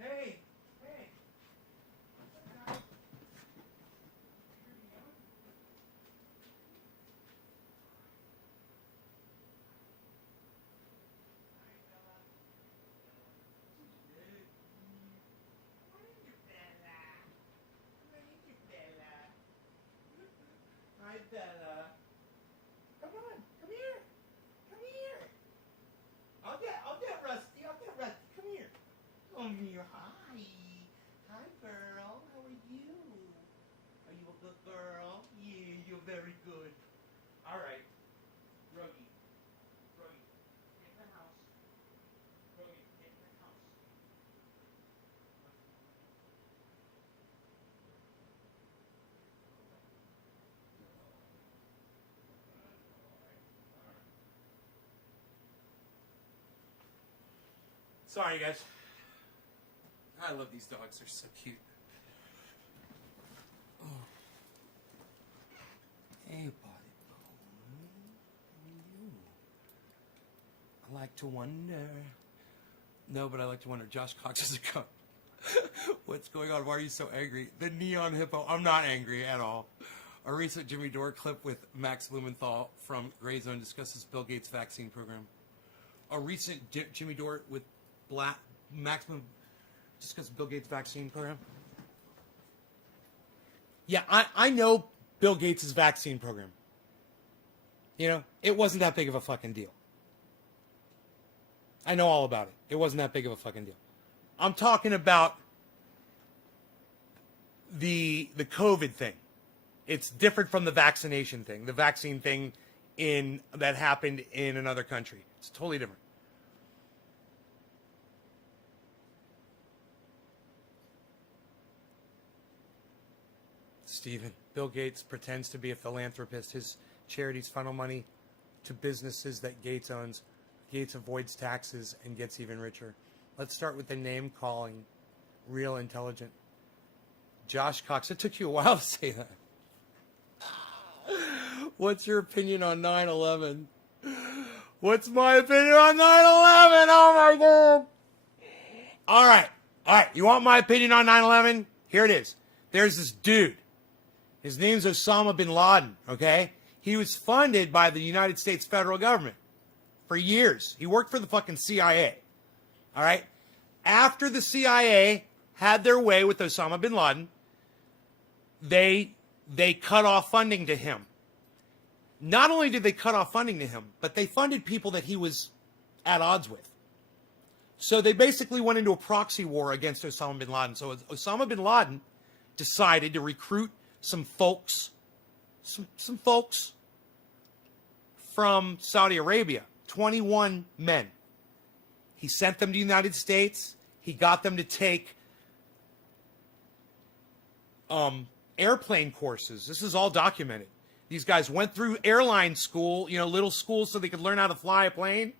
Hey! Hi, Bella. Come on, come here. Come here. I'll get Rusty. Come here. Come here. Hi. Hi, girl. How are you? Are you a good girl? Yeah, you're very good. All right. Ruggy. Get in the house. Ruggy, get in the house. Sorry, guys. I love these dogs. They're so cute. Oh. Hey, buddy. I like to wonder. No, but I like to wonder. Josh Cox is a cunt. What's going on? Why are you so angry? The neon hippo. I'm not angry at all. A recent Jimmy Dore clip with Max Blumenthal from Grey Zone discusses Bill Gates' vaccine program. A recent Jimmy Dore with Max Blumenthal discusses Bill Gates' vaccine program. Yeah, I know Bill Gates' vaccine program. You know, it wasn't that big of a fucking deal. I know all about it. It wasn't that big of a fucking deal. I'm talking about the COVID thing. It's different from the vaccination thing. The vaccine thing that happened in another country. It's totally different. Stephen, Bill Gates pretends to be a philanthropist. His charities funnel money to businesses that Gates owns. Gates avoids taxes and gets even richer. Let's start with the name calling. Real intelligent. Josh Cox, it took you a while to say that. What's your opinion on 9/11? What's my opinion on 9/11? Oh my God. All right. You want my opinion on 9/11? Here it is. There's this dude. His name's Osama bin Laden, okay? He was funded by the United States federal government for years. He worked for the fucking CIA, all right? After the CIA had their way with Osama bin Laden, they cut off funding to him. Not only did they cut off funding to him, but they funded people that he was at odds with. So they basically went into a proxy war against Osama bin Laden. So Osama bin Laden decided to recruit some folks from Saudi Arabia, 21 men. He sent them to the United States. He got them to take airplane courses. This is all documented. These guys went through airline school, little schools so they could learn how to fly a plane.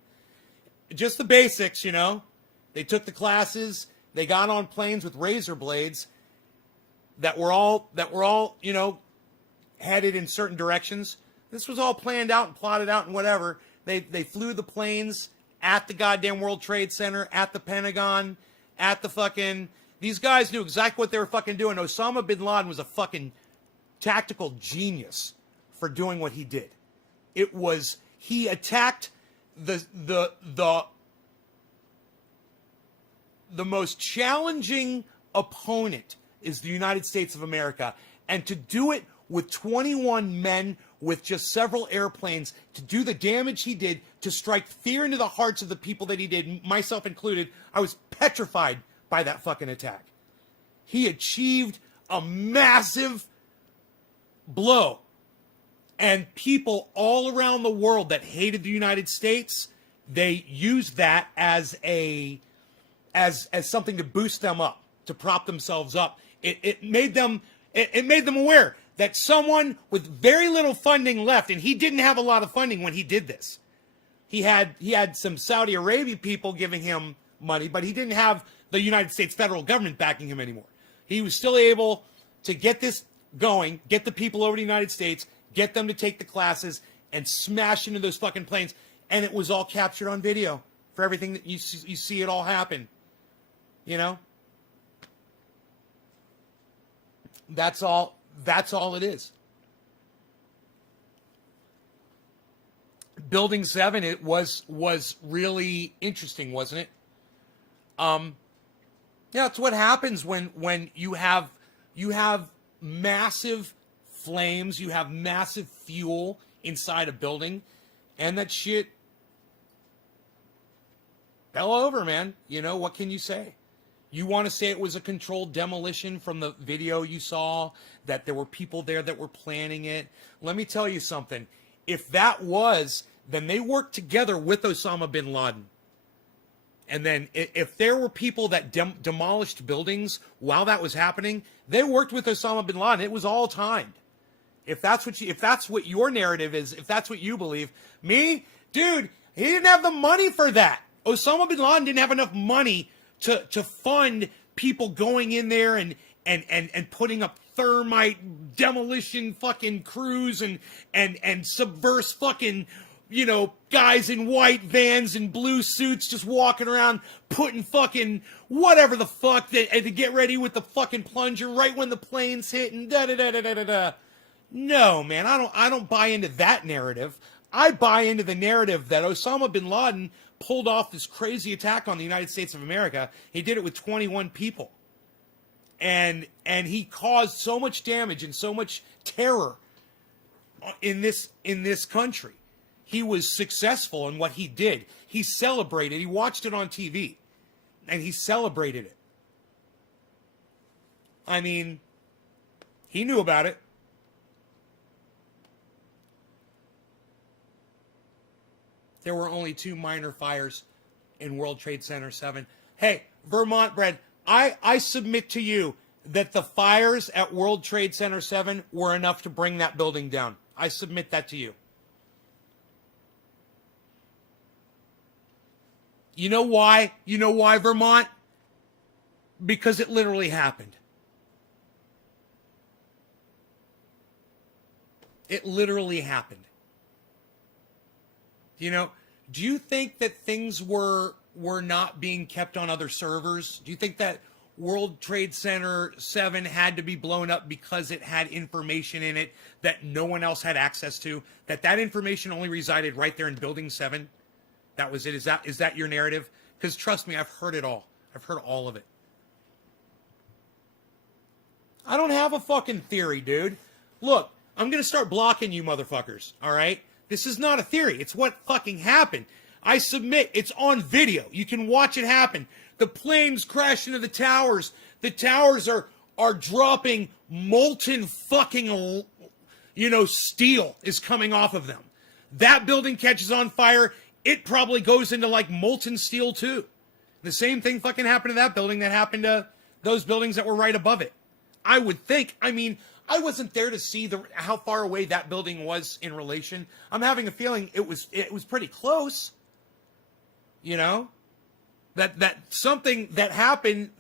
Just the basics, They took the classes. They got on planes with razor blades that were all, headed in certain directions. This was all planned out and plotted out and whatever. They flew the planes at the goddamn World Trade Center, at the Pentagon, at the fucking... These guys knew exactly what they were fucking doing. Osama bin Laden was a fucking tactical genius for doing what he did. He attacked the most challenging opponent is the United States of America. And to do it with 21 men with just several airplanes, to do the damage he did, to strike fear into the hearts of the people that he did, myself included, I was petrified by that fucking attack. He achieved a massive blow. And people all around the world that hated the United States, they used that as something to boost them up, to prop themselves up. It made them aware that someone with very little funding left, and he didn't have a lot of funding when he did this. He had some Saudi Arabia people giving him money, but he didn't have the United States federal government backing him anymore. He was still able to get this going, get the people over to the United States, get them to take the classes, and smash into those fucking planes. And it was all captured on video for everything that you see it all happen. That's all it is. Building 7, it was really interesting, wasn't it? Yeah, it's what happens when you have massive flames, you have massive fuel inside a building, and that shit fell over, man. What can you say? You want to say it was a controlled demolition from the video you saw, that there were people there that were planning it? Let me tell you something. If that was, then they worked together with Osama bin Laden. And then if there were people that demolished buildings while that was happening, they worked with Osama bin Laden. It was all timed. If that's what your narrative is, if that's what you believe, dude, he didn't have the money for that. Osama bin Laden didn't have enough money to fund people going in there and putting up thermite demolition fucking crews and subverse fucking, guys in white vans and blue suits just walking around putting fucking whatever the fuck and to get ready with the fucking plunger right when the planes hit and da-da-da-da-da-da. No, man, I don't buy into that narrative. I buy into the narrative that Osama bin Laden pulled off this crazy attack on the United States of America. He did it with 21 people. And he caused so much damage and so much terror in this country. He was successful in what he did. He celebrated. He watched it on TV, and he celebrated it. I mean, he knew about it. There were only 2 minor fires in World Trade Center 7. Hey, Vermont Bread, I submit to you that the fires at World Trade Center 7 were enough to bring that building down. I submit that to you. You know why? You know why, Vermont? Because it literally happened. It literally happened. You know, do you think that things were not being kept on other servers? Do you think that World Trade Center 7 had to be blown up because it had information in it that no one else had access to? That information only resided right there in Building 7? That was it? Is that your narrative? Because trust me, I've heard it all. I've heard all of it. I don't have a fucking theory, dude. Look, I'm going to start blocking you motherfuckers, all right? This is not a theory. It's what fucking happened. I submit it's on video. You can watch it happen. The planes crash into the towers. The towers are dropping molten fucking, steel is coming off of them. That building catches on fire. It probably goes into like molten steel too. The same thing fucking happened to that building that happened to those buildings that were right above it. I would think. I mean, I wasn't there to see how far away that building was in relation. I'm having a feeling it was pretty close. You know? That something that happened,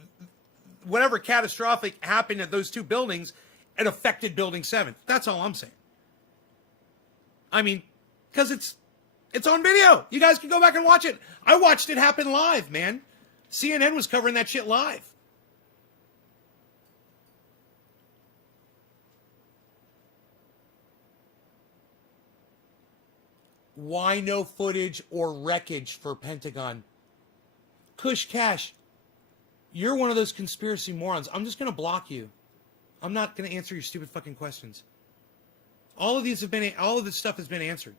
whatever catastrophic happened at those 2 buildings, it affected Building 7. That's all I'm saying. I mean, because it's on video. You guys can go back and watch it. I watched it happen live, man. CNN was covering that shit live. Why no footage or wreckage for Pentagon? Kush Cash, you're one of those conspiracy morons. I'm just going to block you. I'm not going to answer your stupid fucking questions. All of this stuff has been answered.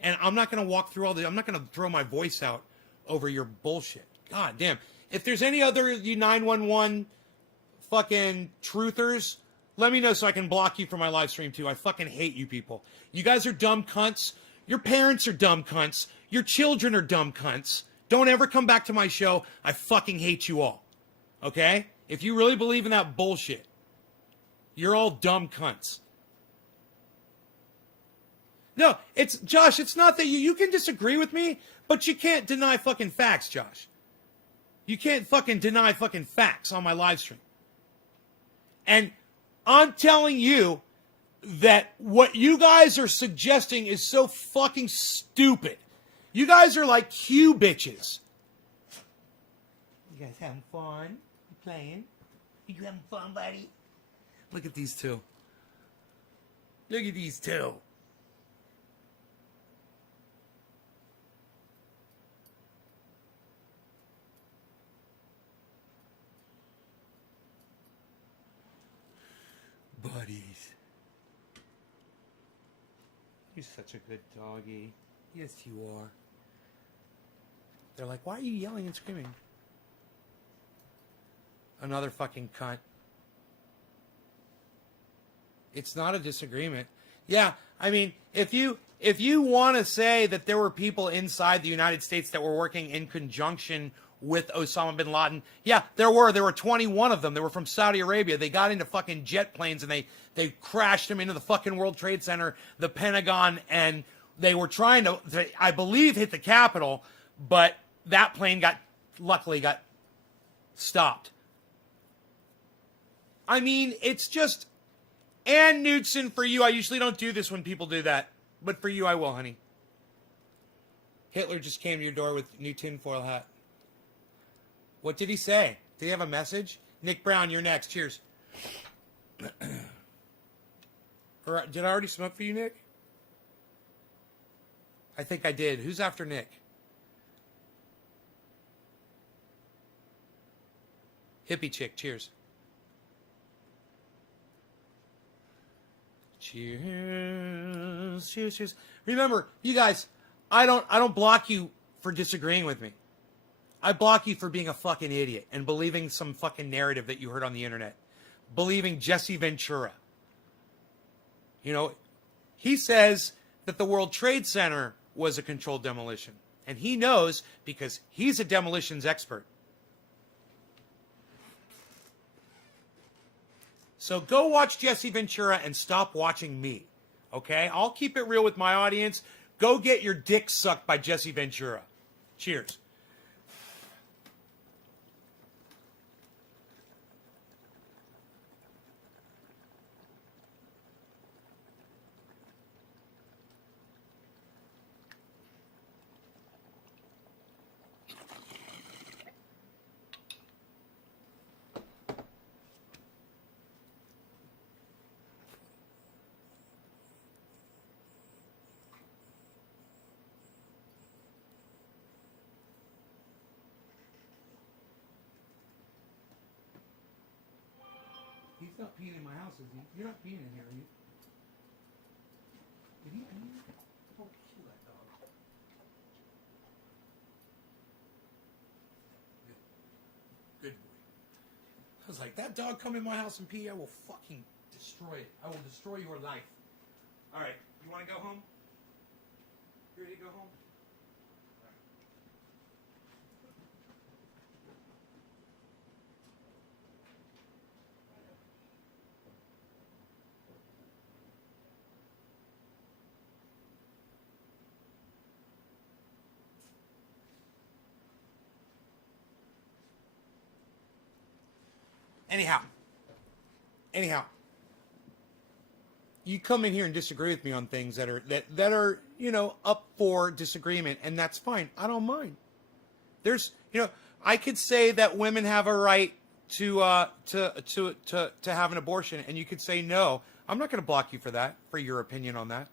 And I'm not going to walk through all this. I'm not going to throw my voice out over your bullshit. God damn. If there's any other you 911 fucking truthers, let me know so I can block you from my live stream too. I fucking hate you people. You guys are dumb cunts. Your parents are dumb cunts. Your children are dumb cunts. Don't ever come back to my show. I fucking hate you all. Okay? If you really believe in that bullshit, you're all dumb cunts. No, Josh, it's not that you can disagree with me, but you can't deny fucking facts, Josh. You can't fucking deny fucking facts on my live stream. And I'm telling you that what you guys are suggesting is so fucking stupid. You guys are like Q bitches. You guys having fun? You playing? You having fun, buddy? Look at these 2. Look at these 2. Buddies. You're such a good doggy. Yes, you are. They're like, why are you yelling and screaming? Another fucking cunt. It's not a disagreement. Yeah, I mean, if you want to say that there were people inside the United States that were working in conjunction with Osama bin Laden, yeah, there were. There were 21 of them. They were from Saudi Arabia. They got into fucking jet planes and they crashed them into the fucking World Trade Center, the Pentagon, and they were trying to, I believe, hit the Capitol, but that plane luckily got stopped. I mean, it's just, Ann Knudsen, for you, I usually don't do this when people do that, but for you, I will, honey. Hitler just came to your door with a new tinfoil hat. What did he say? Did he have a message? Nick Brown, you're next. Cheers. Or did I already smoke for you, Nick? I think I did. Who's after Nick? Hippie chick, cheers. Cheers, cheers, cheers. Remember, you guys, I don't block you for disagreeing with me. I block you for being a fucking idiot and believing some fucking narrative that you heard on the internet. Believing Jesse Ventura. You know, he says that the World Trade Center was a controlled demolition. And he knows because he's a demolitions expert. So go watch Jesse Ventura and stop watching me. Okay? I'll keep it real with my audience. Go get your dick sucked by Jesse Ventura. Cheers. He's not peeing in my house, is he? You're not peeing in here, are you? Did he pee? Don't kill that dog. Good boy. I was like, that dog come in my house and pee, I will fucking destroy it. I will destroy your life. All right, you want to go home? You ready to go home? Anyhow, you come in here and disagree with me on things that are you know up for disagreement, and that's fine. I don't mind. There's I could say that women have a right to have an abortion, and you could say no. I'm not going to block you for that, for your opinion on that.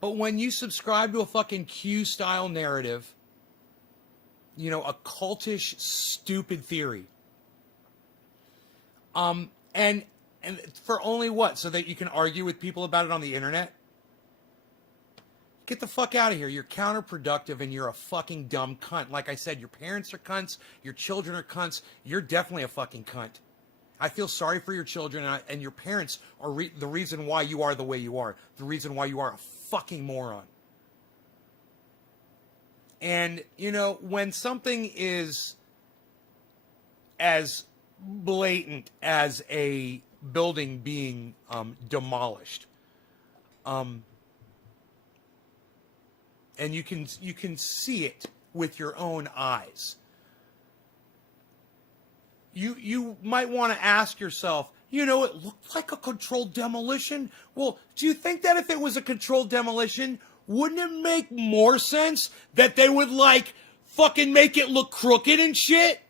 But when you subscribe to a fucking Q style narrative, a cultish, stupid theory. And for only what? So that you can argue with people about it on the internet? Get the fuck out of here. You're counterproductive and you're a fucking dumb cunt. Like I said, your parents are cunts. Your children are cunts. You're definitely a fucking cunt. I feel sorry for your children, and your parents are the reason why you are the way you are. The reason why you are a fucking moron. And, when something is as blatant as a building being demolished, and you can see it with your own eyes, you might want to ask yourself, it looked like a controlled demolition. Well, do you think that if it was a controlled demolition, wouldn't it make more sense that they would fucking make it look crooked and shit?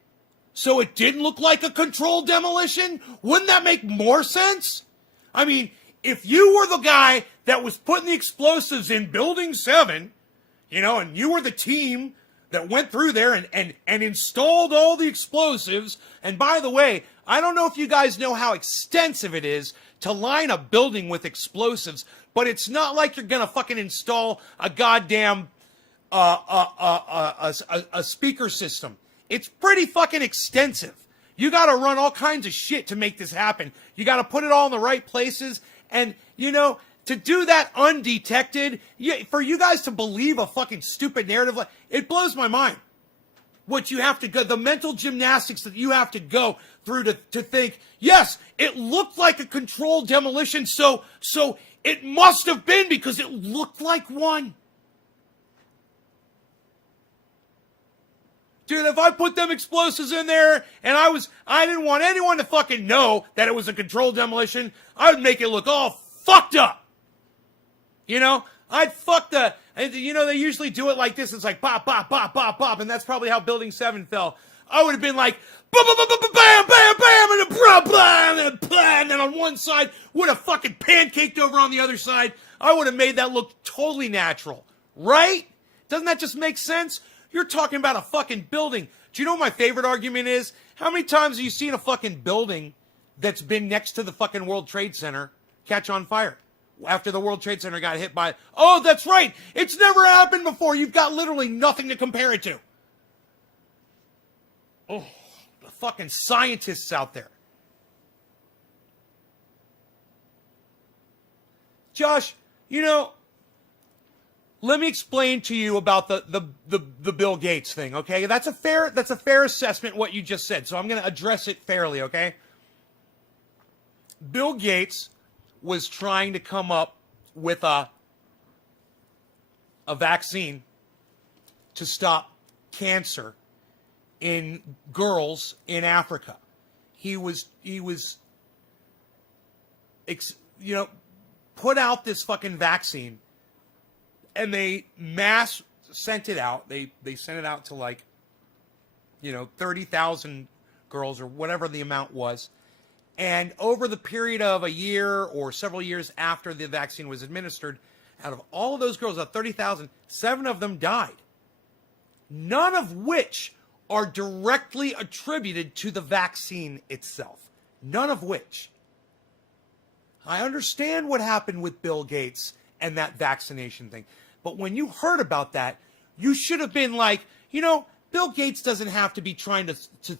So it didn't look like a controlled demolition? Wouldn't that make more sense? I mean, if you were the guy that was putting the explosives in Building 7, and you were the team that went through there and installed all the explosives, and by the way, I don't know if you guys know how extensive it is to line a building with explosives, but it's not like you're gonna fucking install a goddamn a speaker system. It's pretty fucking extensive. You got to run all kinds of shit to make this happen. You got to put it all in the right places. And, to do that undetected, for you guys to believe a fucking stupid narrative, it blows my mind. What you have to go, the mental gymnastics that you have to go through to think, yes, it looked like a controlled demolition, so it must have been because it looked like one. Dude, if I put them explosives in there and I didn't want anyone to fucking know that it was a controlled demolition, I would make it look all fucked up. I'd fuck they usually do it like this. It's like pop, pop, pop, pop, pop, and that's probably how Building 7 fell. I would have been like, bam, bam, bam, bam, bam, and a bam, and then on one side, would have fucking pancaked over on the other side. I would have made that look totally natural. Right? Doesn't that just make sense? You're talking about a fucking building. Do you know what my favorite argument is? How many times have you seen a fucking building that's been next to the fucking World Trade Center catch on fire after the World Trade Center got hit by, oh, that's right, it's never happened before. You've got literally nothing to compare it to. Oh, the fucking scientists out there. Josh, you know, let me explain to you about the Bill Gates thing, okay? That's a fair assessment what you just said. So I'm going to address it fairly, okay? Bill Gates was trying to come up with a vaccine to stop cancer in girls in Africa. He was put out this fucking vaccine, and they mass sent it out. They sent it out to 30,000 girls or whatever the amount was. And over the period of a year or several years after the vaccine was administered, out of all of those girls, out of 30,000, 7 of them died. None of which are directly attributed to the vaccine itself. None of which. I understand what happened with Bill Gates and that vaccination thing. But when you heard about that, you should have been like, Bill Gates doesn't have to be trying to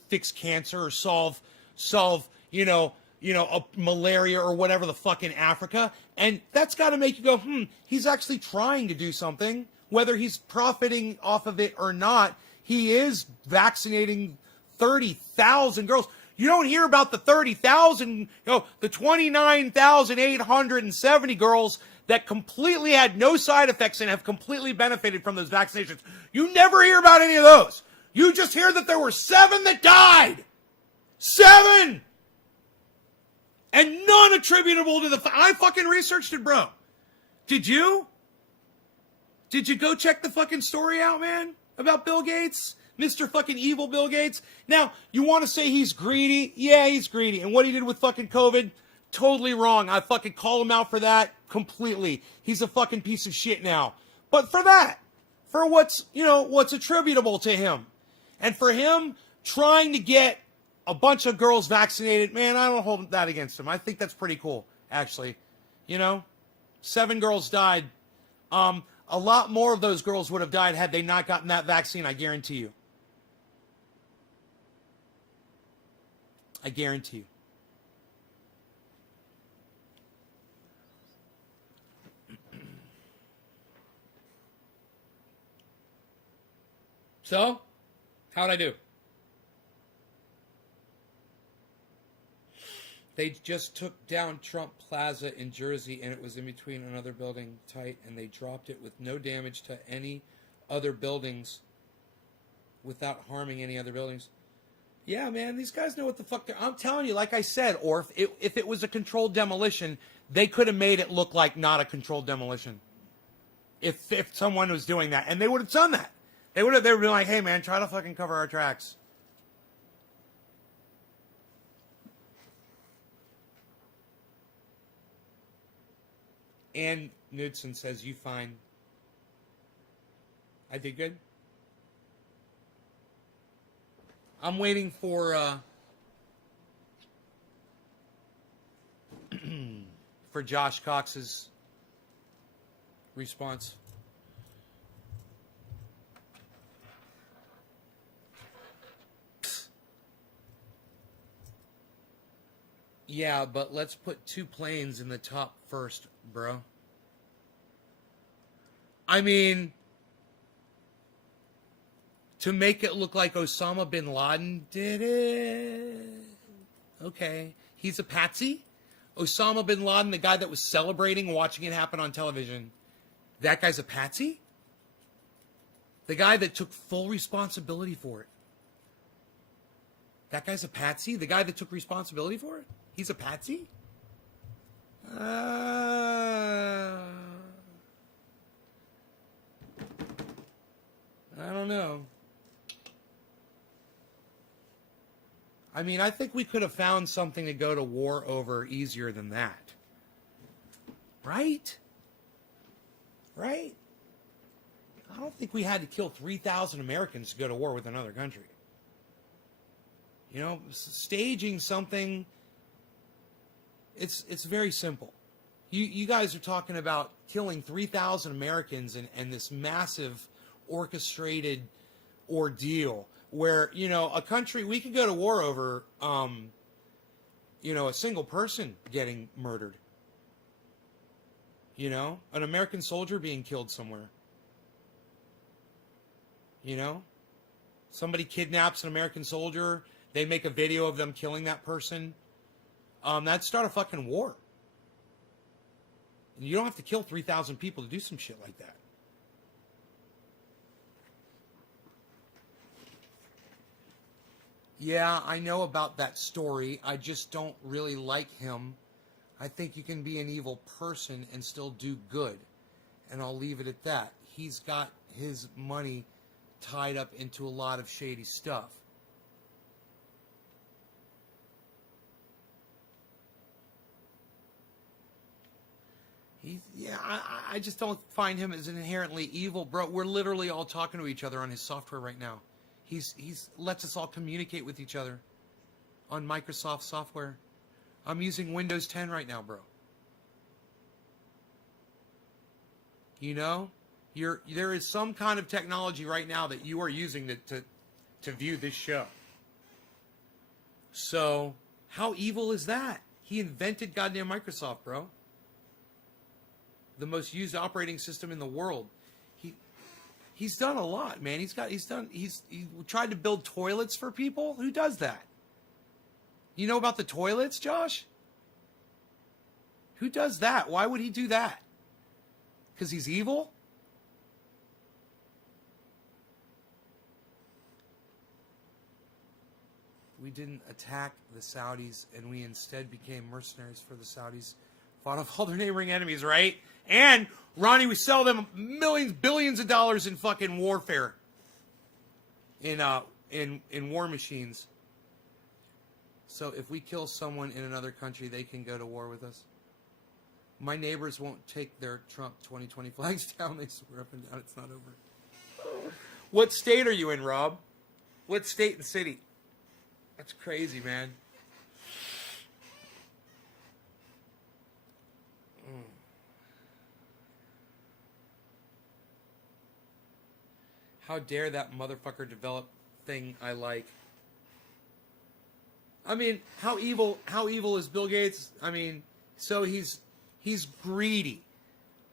fix cancer or solve a malaria or whatever the fuck in Africa. And that's got to make you go, he's actually trying to do something. Whether he's profiting off of it or not, he is vaccinating 30,000 girls. You don't hear about the 30,000, the 29,870 girls that completely had no side effects and have completely benefited from those vaccinations. You never hear about any of those. You just hear that there were 7 that died. 7! And none attributable to I fucking researched it, bro. Did you? Did you go check the fucking story out, man? About Bill Gates? Mr. fucking evil Bill Gates? Now, you want to say he's greedy? Yeah, he's greedy. And what he did with fucking COVID? Totally wrong. I fucking call him out for that completely. He's a fucking piece of shit now. But for that, for what's attributable to him, and for him trying to get a bunch of girls vaccinated, man, I don't hold that against him. I think that's pretty cool, actually. 7 girls died. A lot more of those girls would have died had they not gotten that vaccine, I guarantee you. I guarantee you. So, how'd I do? They just took down Trump Plaza in Jersey, and it was in between another building tight, and they dropped it with no damage to any other buildings without harming any other buildings. Yeah, man, these guys know what the fuck I'm telling you, like I said, or if it was a controlled demolition, they could have made it look like not a controlled demolition. If someone was doing that, and they would have done that. They would have been like, hey, man, try to fucking cover our tracks. Ann Knudsen says, you fine. I did good. I'm waiting for for Josh Cox's response. Yeah, but let's put 2 planes in the top first, bro. I mean, to make it look like Osama bin Laden did it. Okay. He's a patsy. Osama bin Laden, the guy that was celebrating watching it happen on television, that guy's a patsy? The guy that took full responsibility for it. That guy's a patsy? The guy that took responsibility for it? He's a patsy? I don't know. I mean, I think we could have found something to go to war over easier than that. Right? Right? I don't think we had to kill 3,000 Americans to go to war with another country. You know, staging something, it's very simple. You guys are talking about killing 3,000 Americans and this massive orchestrated ordeal where, you know, a country, we could go to war over, you know, a single person getting murdered. You know, an American soldier being killed somewhere. You know, somebody kidnaps an American soldier, they make a video of them killing that person. That'd start a fucking war. You don't have to kill 3,000 people to do some shit like that. Yeah, I know about that story. I just don't really like him. I think you can be an evil person and still do good. And I'll leave it at that. He's got his money tied up into a lot of shady stuff. I just don't find him as inherently evil, bro. We're literally all talking to each other on his software right now. He's lets us all communicate with each other on Microsoft software. I'm using Windows 10 right now, bro. You know, there is some kind of technology right now that you are using to view this show. So, how evil is that? He invented goddamn Microsoft, bro. The most used operating system in the world. He's done a lot, man. He tried to build toilets for people. Who does that? You know about the toilets, Josh? Who does that? Why would he do that? Because he's evil? We didn't attack the Saudis, and we instead became mercenaries for the Saudis. Fought off all their neighboring enemies, right? And, Ronnie, we sell them millions, billions of dollars in fucking warfare. In war machines. So if we kill someone in another country, they can go to war with us. My neighbors won't take their Trump 2020 flags down. They swear up and down it's not over. What state are you in, Rob? What state and city? That's crazy, man. How dare that motherfucker develop thing I like? I mean, how evil is Bill Gates? I mean, so he's greedy.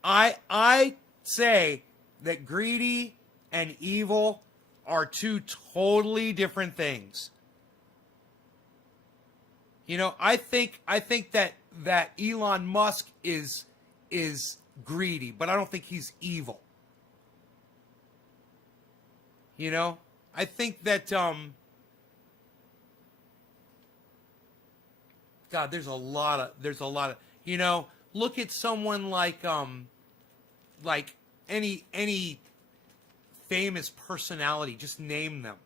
I say that greedy and evil are two totally different things. You know, I think that Elon Musk is greedy, but I don't think he's evil. You know, I think that God, there's a lot of, you know, look at someone like any famous personality, just name them.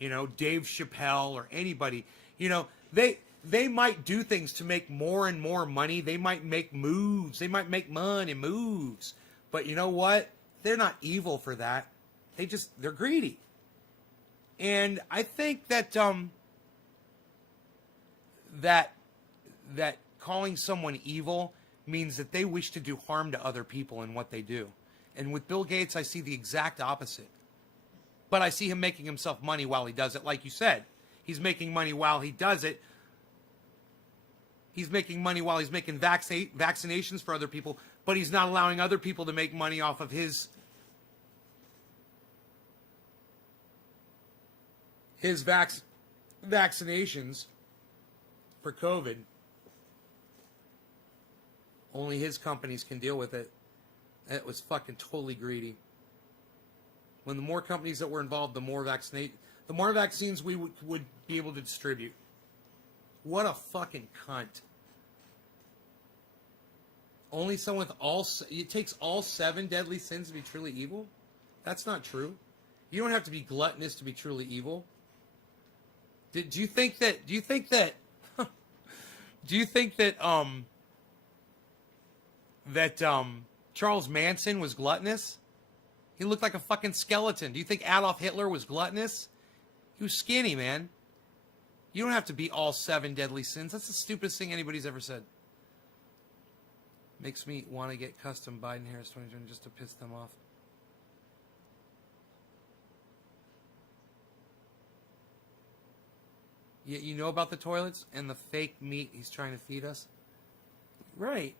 You know, Dave Chappelle or anybody. You know, they might do things to make more and more money. They might make moves. They might make money moves. But you know what? They're not evil for that. They're greedy. And I think that that calling someone evil means that they wish to do harm to other people in what they do. And with Bill Gates, I see the exact opposite. But I see him making himself money while he does it. Like you said, he's making money while he does it. He's making money while he's making vaccinations for other people, but he's not allowing other people to make money off of his vaccinations for COVID. Only his companies can deal with it. It was fucking totally greedy. When the more companies that were involved, the more vaccines we would be able to distribute. What a fucking cunt. Only someone with it takes all 7 deadly sins to be truly evil? That's not true. You don't have to be gluttonous to be truly evil. Do you think that? Do you think that? Do you think that? Charles Manson was gluttonous? He looked like a fucking skeleton. Do you think Adolf Hitler was gluttonous? He was skinny, man. You don't have to be all 7 deadly sins. That's the stupidest thing anybody's ever said. Makes me want to get custom Biden Harris 2020 just to piss them off. Yeah, you know about the toilets and the fake meat he's trying to feed us? Right.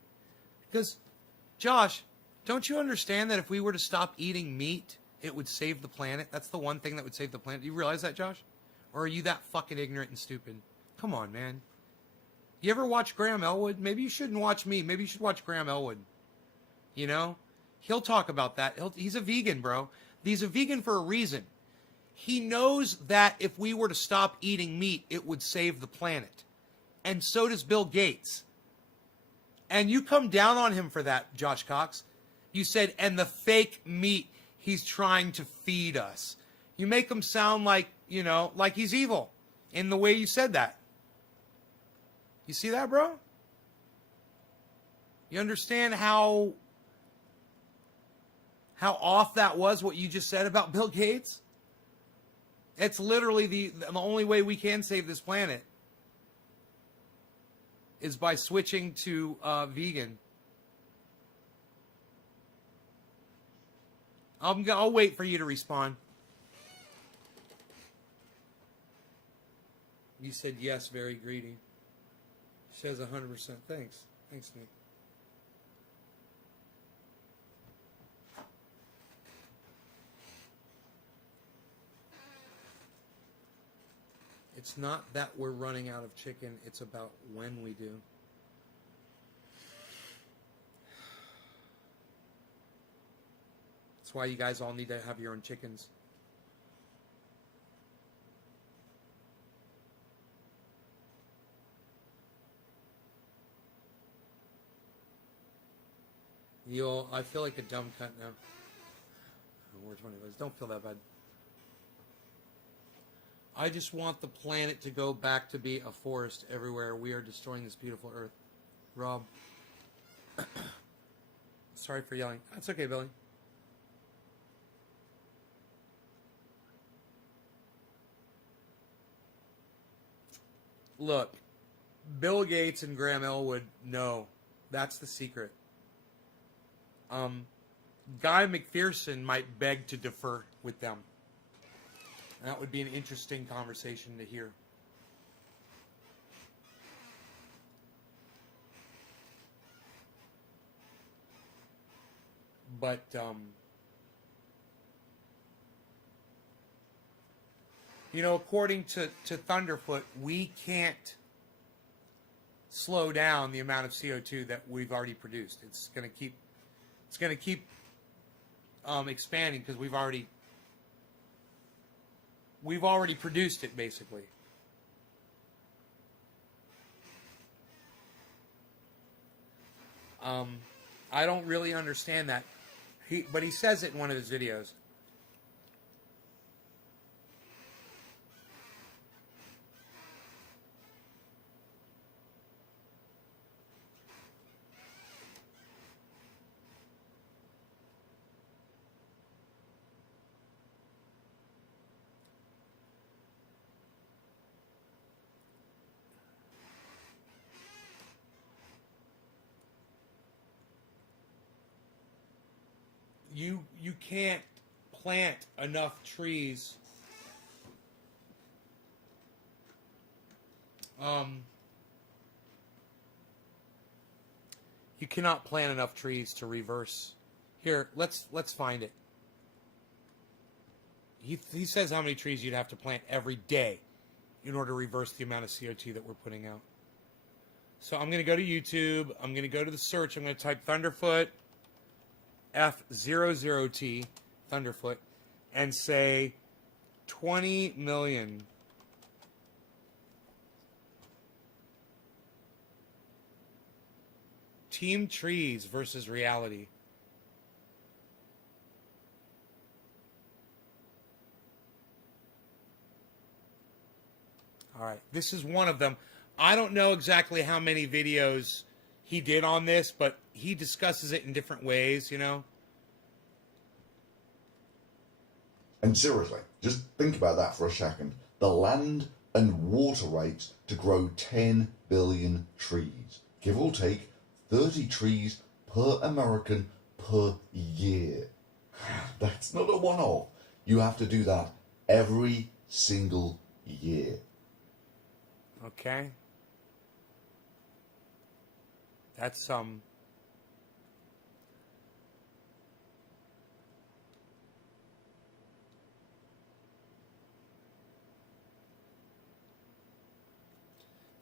Because, Josh, don't you understand that if we were to stop eating meat, it would save the planet? That's the one thing that would save the planet. Do you realize that, Josh? Or are you that fucking ignorant and stupid? Come on, man. You ever watch Graham Elwood? Maybe you shouldn't watch me. Maybe you should watch Graham Elwood. You know? He'll talk about that. He's a vegan, bro. He's a vegan for a reason. He knows that if we were to stop eating meat, it would save the planet. And so does Bill Gates. And you come down on him for that, Josh Cox. You said, and the fake meat he's trying to feed us. You make him sound like, you know, like he's evil in the way you said that. You see that, bro? You understand how off that was, what you just said about Bill Gates? It's literally the only way we can save this planet is by switching to vegan. I'll wait for you to respond. You said yes, very greedy. She says 100%. Thanks. Thanks, Nick. It's not that we're running out of chicken. It's about when we do. That's why you guys all need to have your own chickens. I feel like a dumb cunt now. We're 20 days. Don't feel that bad. I just want the planet to go back to be a forest everywhere. We are destroying this beautiful earth. Rob. Sorry for yelling. That's okay, Billy. Look, Bill Gates and Graham Elwood know. That's the secret. Guy McPherson might beg to defer with them. That would be an interesting conversation to hear. But, you know, according to Thunderfoot, we can't slow down the amount of CO2 that we've already produced. It's going to keep expanding because we've already produced it, basically. I don't really understand that. But he says it in one of his videos. You can't plant enough trees. You cannot plant enough trees to reverse. Here, let's find it. He says how many trees you'd have to plant every day in order to reverse the amount of CO2 that we're putting out. So I'm going to go to YouTube. I'm going to go to the search. I'm going to type Thunderfoot F00T Thunderfoot and say 20 million Team Trees versus reality. right, this is one of them. I don't know exactly how many videos he did on this, but he discusses it in different ways, you know. And seriously, just think about that for a second. The land and water rights to grow 10 billion trees, give or take 30 trees per American per year. That's not a one-off. You have to do that every single year. Okay. That's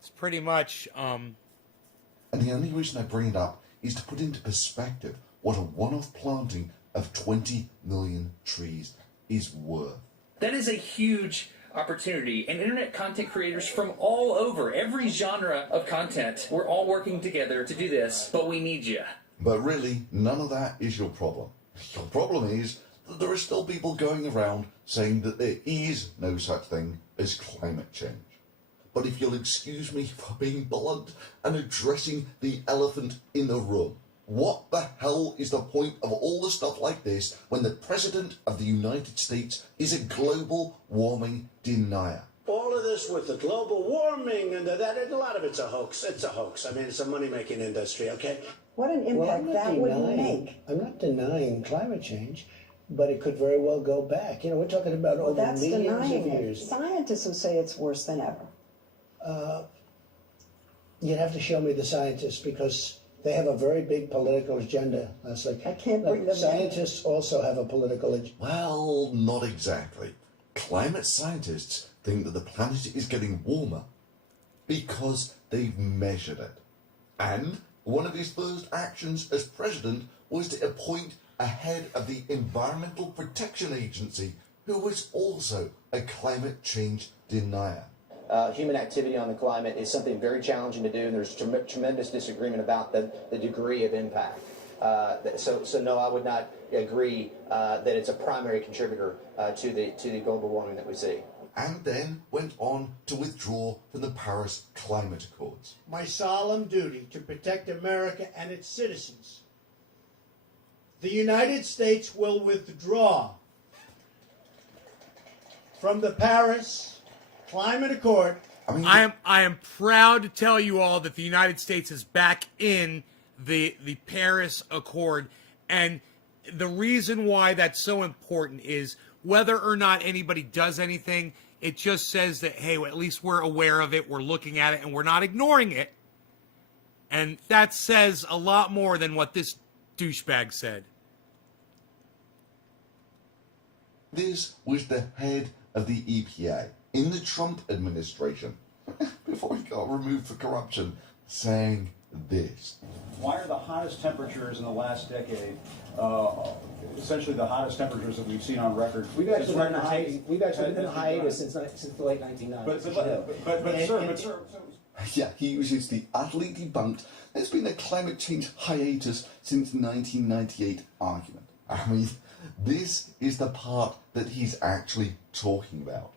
it's pretty much And the only reason I bring it up is to put into perspective what a one-off planting of 20 million trees is worth. That is a huge opportunity, and internet content creators from all over, every genre of content, we're all working together to do this, but we need you. But really, none of that is your problem. Your problem is that there are still people going around saying that there is no such thing as climate change. But if you'll excuse me for being blunt and addressing the elephant in the room, what the hell is the point of all the stuff like this when the President of the United States is a global warming denier? All of this with the global warming and a lot of it's a hoax. It's a hoax. I mean, it's a money-making industry, okay? What an impact that would make. I'm not denying climate change, but it could very well go back. You know, we're talking about over That's millions denying of it. years. Scientists will say it's worse than ever. You'd have to show me the scientists because they have a very big political agenda. Leslie. I can't bring them in. Scientists also have a political agenda. Well, not exactly. Climate scientists think that the planet is getting warmer because they've measured it. And one of his first actions as president was to appoint a head of the Environmental Protection Agency who was also a climate change denier. Human activity on the climate is something very challenging to do, and there's tremendous disagreement about the degree of impact. So no, I would not agree that it's a primary contributor to the global warming that we see. And then went on to withdraw from the Paris Climate Accords. My solemn duty to protect America and its citizens. The United States will withdraw from the Paris Climate Accord. I am proud to tell you all that the United States is back in the Paris Accord, and the reason why that's so important is whether or not anybody does anything, it just says that, hey, at least we're aware of it, we're looking at it, and we're not ignoring it. And that says a lot more than what this douchebag said. This was the head of the EPA in the Trump administration, before he got removed for corruption, saying this. Why are the hottest temperatures in the last decade essentially the hottest temperatures that we've seen on record? We've actually been in a hiatus since the late 1990s. But sir, Yeah, he uses the utterly debunked, there's been a climate change hiatus since 1998 argument. I mean, this is the part that he's actually talking about.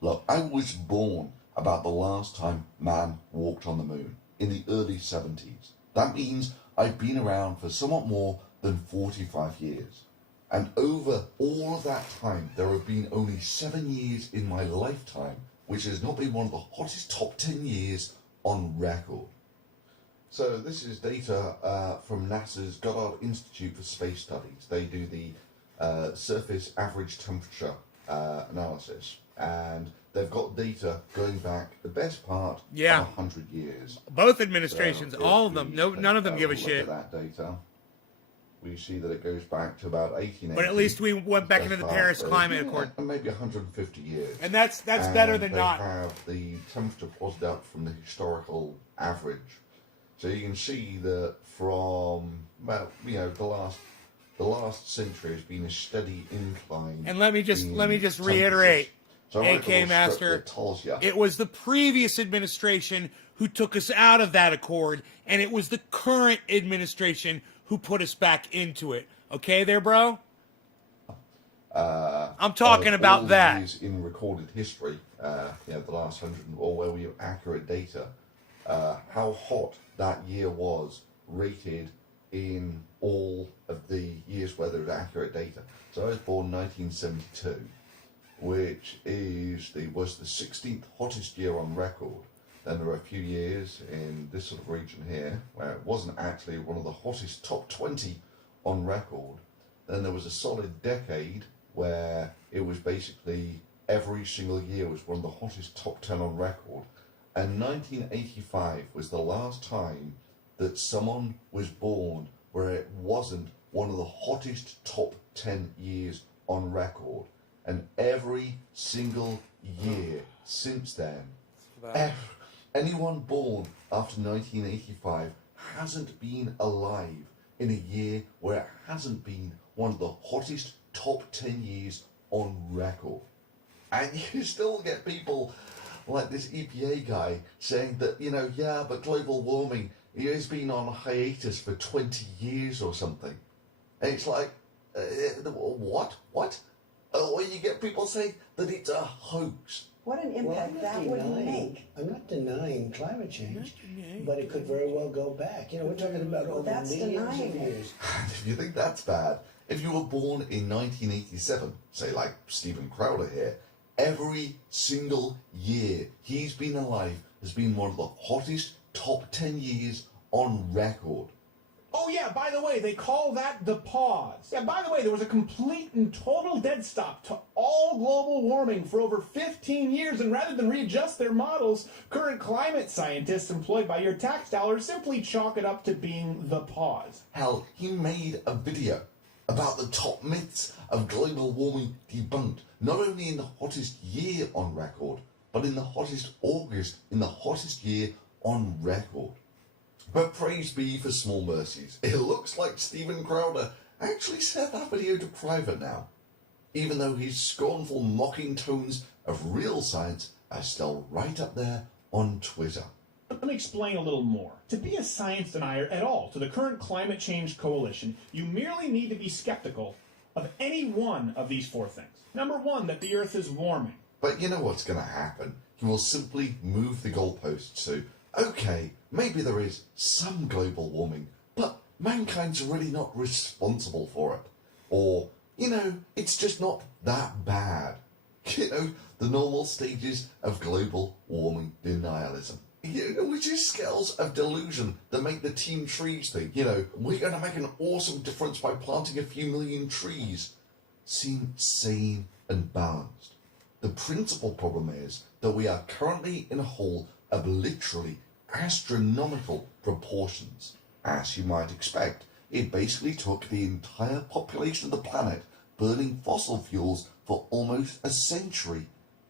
Look, I was born about the last time man walked on the moon, in the early 70s. That means I've been around for somewhat more than 45 years. And over all of that time, there have been only 7 years in my lifetime which has not been one of the hottest top 10 years on record. So this is data from NASA's Goddard Institute for Space Studies. They do the surface average temperature analysis, and they've got data going back the best part of 100 years. Both administrations, So all of them, none of them give a look shit. at that data. We see that it goes back to about 1880. But at least we went back into the Paris Climate Accord. Maybe 150 years. And that's better than not. They have the temperature plotted out from the historical average. So you can see that from, well, you know, the last century has been a steady incline. And let me just reiterate, so AK Master, it was the previous administration who took us out of that accord, and it was the current administration who put us back into it. Okay there, bro? I'm talking about all that. Years in recorded history, the last 100, or where we have accurate data, how hot that year was rated in all of the years where there was accurate data. So I was born 1972, which was the 16th hottest year on record. Then there were a few years in this sort of region here where it wasn't actually one of the hottest top 20 on record. Then there was a solid decade where it was basically every single year was one of the hottest top 10 on record. And 1985 was the last time that someone was born where it wasn't one of the hottest top 10 years on record. And every single year since then, anyone born after 1985 hasn't been alive in a year where it hasn't been one of the hottest top 10 years on record. And you still get people like this EPA guy saying that, but global warming has been on hiatus for 20 years or something. And it's like, what? Or you get people saying that it's a hoax. What an impact that would make. I'm not denying climate change, but it could very well go back. We're talking about over millions of years. If you think that's bad, if you were born in 1987, say like Stephen Crowder here, every single year he's been alive has been one of the hottest top 10 years on record. Oh yeah, by the way, they call that the pause. Yeah, by the way, there was a complete and total dead stop to all global warming for over 15 years, and rather than readjust their models, current climate scientists employed by your tax dollars simply chalk it up to being the pause. Hell, he made a video about the top myths of global warming debunked, not only in the hottest year on record, but in the hottest August, in the hottest year on record. But praise be for small mercies. It looks like Stephen Crowder actually set that video to private now, even though his scornful mocking tones of real science are still right up there on Twitter. Let me explain a little more. To be a science denier at all to the current climate change coalition, you merely need to be skeptical of any one of these four things. Number one, that the Earth is warming. But you know what's going to happen? He will simply move the goalposts to, okay, maybe there is some global warming, but mankind's really not responsible for it. Or, it's just not that bad. The normal stages of global warming denialism. Which is scales of delusion that make the Team Trees thing. We're going to make an awesome difference by planting a few million trees. Seem sane and balanced. The principal problem is that we are currently in a hole of literally astronomical proportions. As you might expect, it basically took the entire population of the planet burning fossil fuels for almost a century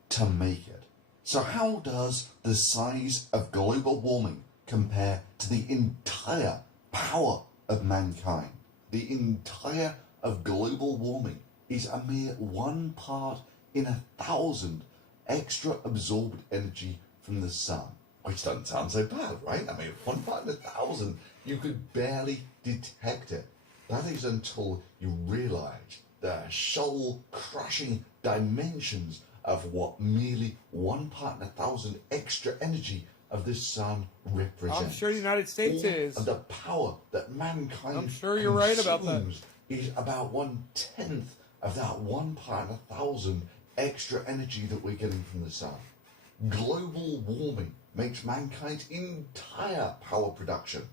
to make it. So how does the size of global warming compare to the entire power of mankind? The entire of global warming is a mere 1 part in 1,000 extra absorbed energy from the sun. Which doesn't sound so bad, right? 1 part in 1,000, you could barely detect it. That is until you realise the soul-crushing dimensions of what merely 1 part in 1,000 extra energy of the sun represents. I'm sure the United States is. And the power that mankind I'm sure you're right about that. Is about 1/10 of that 1 part in 1,000 extra energy that we're getting from the sun. Global warming makes mankind's entire power production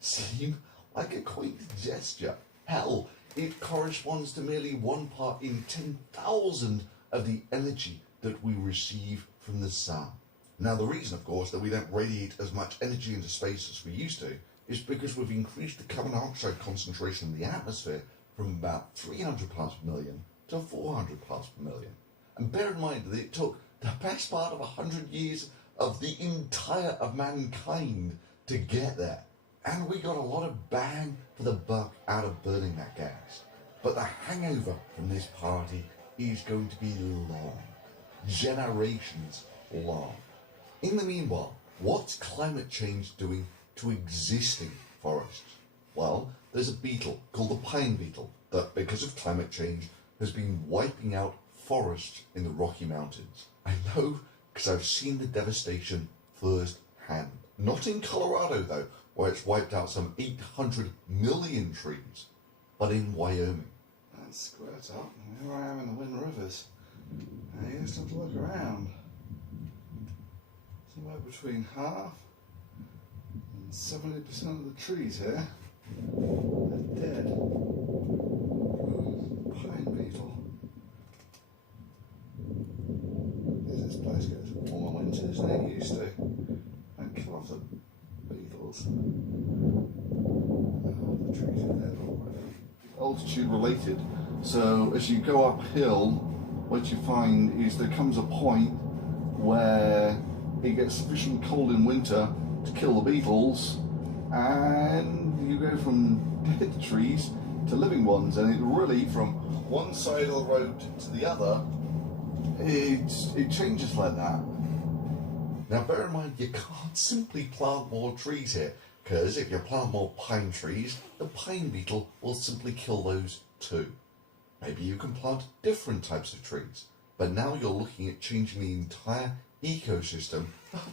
seem like a quaint gesture. Hell, it corresponds to merely 1 part in 10,000 of the energy that we receive from the sun. Now, the reason, of course, that we don't radiate as much energy into space as we used to is because we've increased the carbon dioxide concentration in the atmosphere from about 300 parts per million to 400 parts per million. And bear in mind that it took the best part of 100 years of the entire of mankind to get there. And we got a lot of bang for the buck out of burning that gas. But the hangover from this party is going to be long. Generations long. In the meanwhile, what's climate change doing to existing forests? Well, there's a beetle called the pine beetle that, because of climate change, has been wiping out forests in the Rocky Mountains. I know because I've seen the devastation firsthand. Not in Colorado though, where it's wiped out some 800 million trees, but in Wyoming. That's squared up. Here I am in the Wind Rivers. Now you just have to look around. Somewhere between half and 70% of the trees here are dead. Pine beetle. As this place gets warmer winters than it used to. And kill off the beetles. Oh, the trees are dead already. Altitude related. So as you go uphill, what you find is there comes a point where it gets sufficiently cold in winter to kill the beetles, and you go from dead trees to living ones, and it really, from one side of the road to the other, it changes like that. Now bear in mind, you can't simply plant more trees here, because if you plant more pine trees, the pine beetle will simply kill those too. Maybe you can plant different types of trees, but now you're looking at changing the entire ecosystem,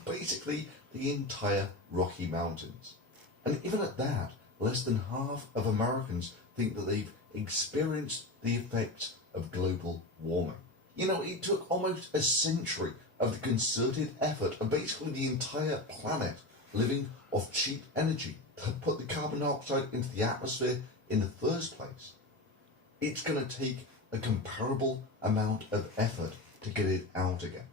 basically the entire Rocky Mountains. And even at that, less than half of Americans think that they've experienced the effects of global warming. You know, it took almost a century of the concerted effort of basically the entire planet living off cheap energy to put the carbon dioxide into the atmosphere in the first place. It's going to take a comparable amount of effort to get it out again.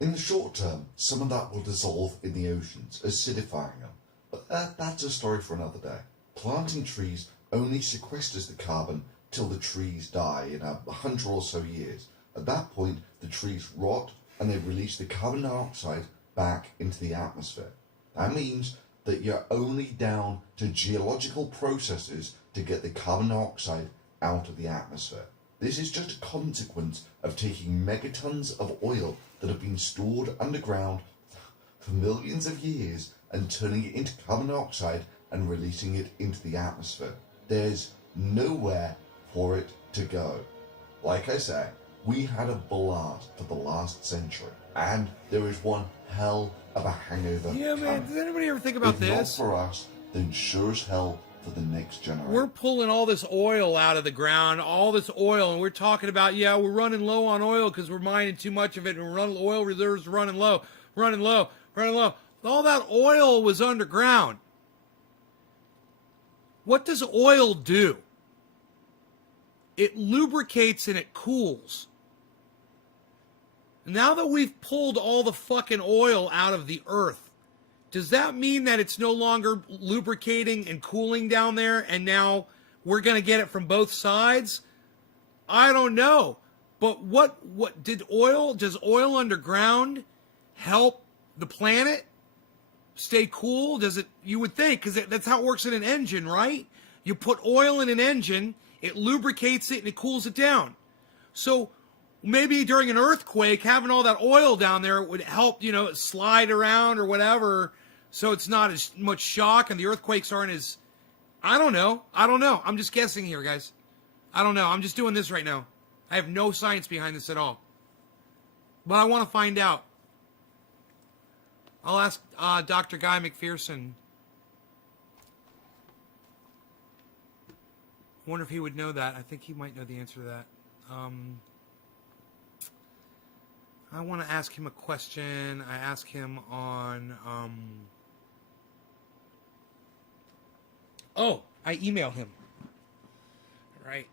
In the short term, some of that will dissolve in the oceans, acidifying them, but that's a story for another day. Planting trees only sequesters the carbon till the trees die in 100 or so years. At that point, the trees rot and they release the carbon dioxide back into the atmosphere. That means that you're only down to geological processes to get the carbon dioxide out of the atmosphere. This is just a consequence of taking megatons of oil that have been stored underground for millions of years and turning it into carbon dioxide and releasing it into the atmosphere. There's nowhere for it to go. Like I say, we had a blast for the last century, and there is one hell of a hangover. Yeah, man, does anybody ever think about if this? Not for us, then sure as hell for the next generation. We're pulling all this oil out of the ground, all this oil, and we're talking about, yeah, we're running low on oil because we're mining too much of it, and oil reserves running low. All that oil was underground. What does oil do? It lubricates and it cools. Now that we've pulled all the fucking oil out of the earth, does that mean that it's no longer lubricating and cooling down there and now we're going to get it from both sides? I don't know. But does oil underground help the planet stay cool? Does it? You would think, because that's how it works in an engine, right? You put oil in an engine, it lubricates it and it cools it down. So maybe during an earthquake, having all that oil down there would help, slide around or whatever, so it's not as much shock and the earthquakes aren't as... I don't know. I'm just guessing here, guys. I don't know. I'm just doing this right now. I have no science behind this at all. But I want to find out. I'll ask Dr. Guy McPherson. I wonder if he would know that. I think he might know the answer to that. I want to ask him a question. I asked him on... I emailed him. Right.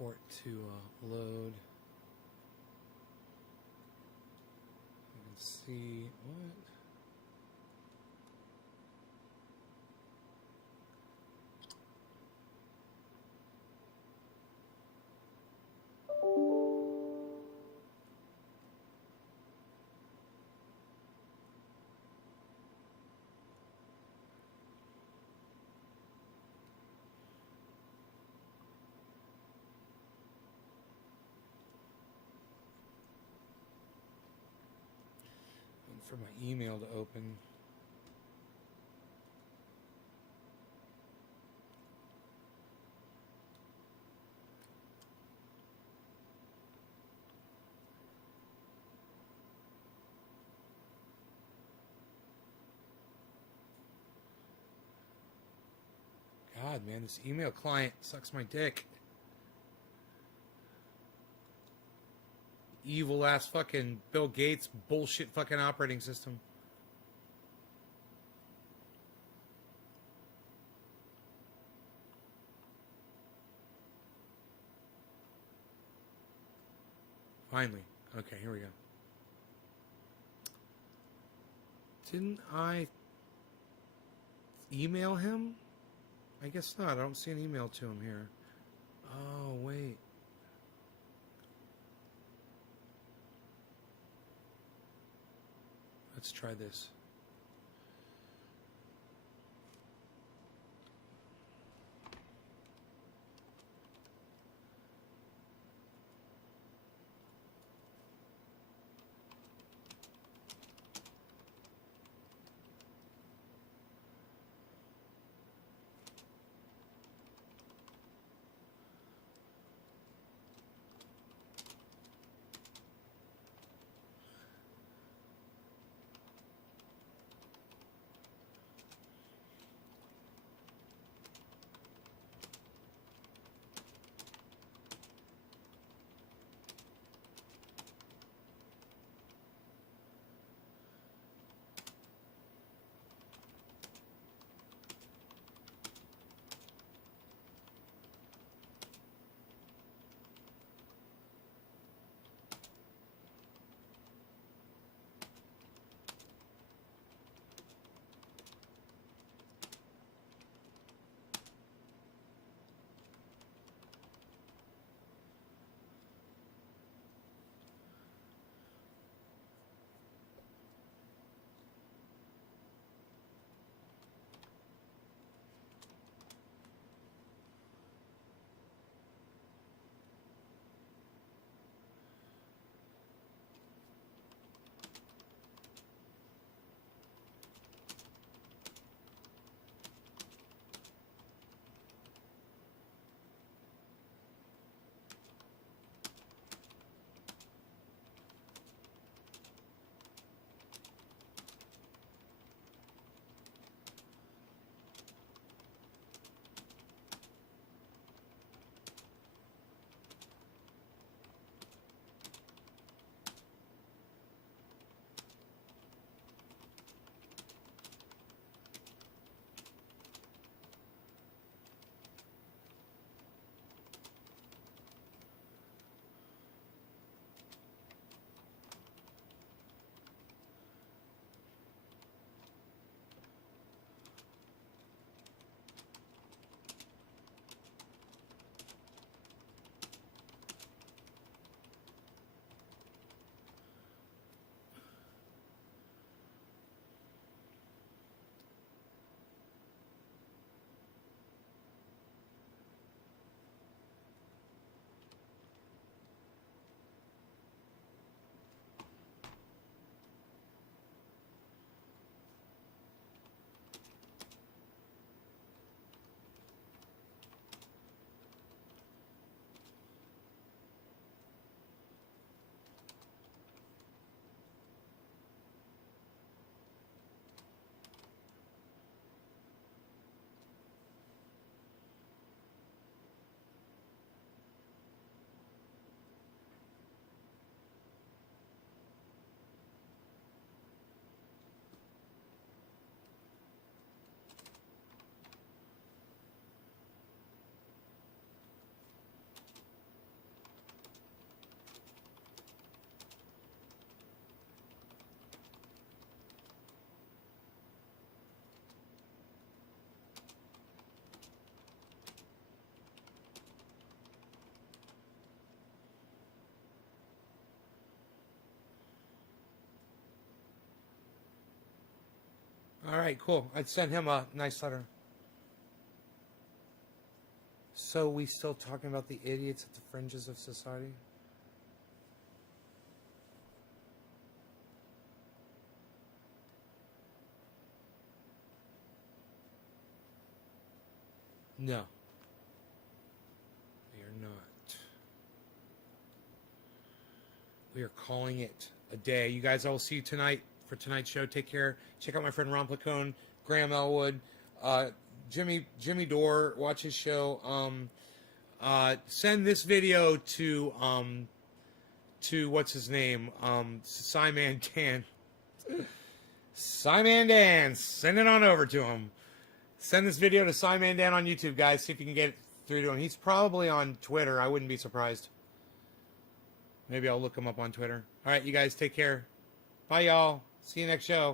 for it to load. Let's see what. For my email to open. God, man, this email client sucks my dick. Evil ass fucking Bill Gates bullshit fucking operating system. Finally. Okay, here we go. Didn't I email him? I guess not. I don't see an email to him here. Oh, wait. Let's try this. All right, cool. I'd send him a nice letter. So we still talking about the idiots at the fringes of society? No. We are not. We are calling it a day. You guys, I will see you tonight for tonight's show. Take care. Check out my friend Ron Placone, Graham Elwood, Jimmy Dore. Watch his show. Send this video to what's his name? Simon Dan. Simon Dan. Send it on over to him. Send this video to Simon Dan on YouTube, guys. See if you can get it through to him. He's probably on Twitter. I wouldn't be surprised. Maybe I'll look him up on Twitter. All right, you guys, take care. Bye, y'all. See you next show.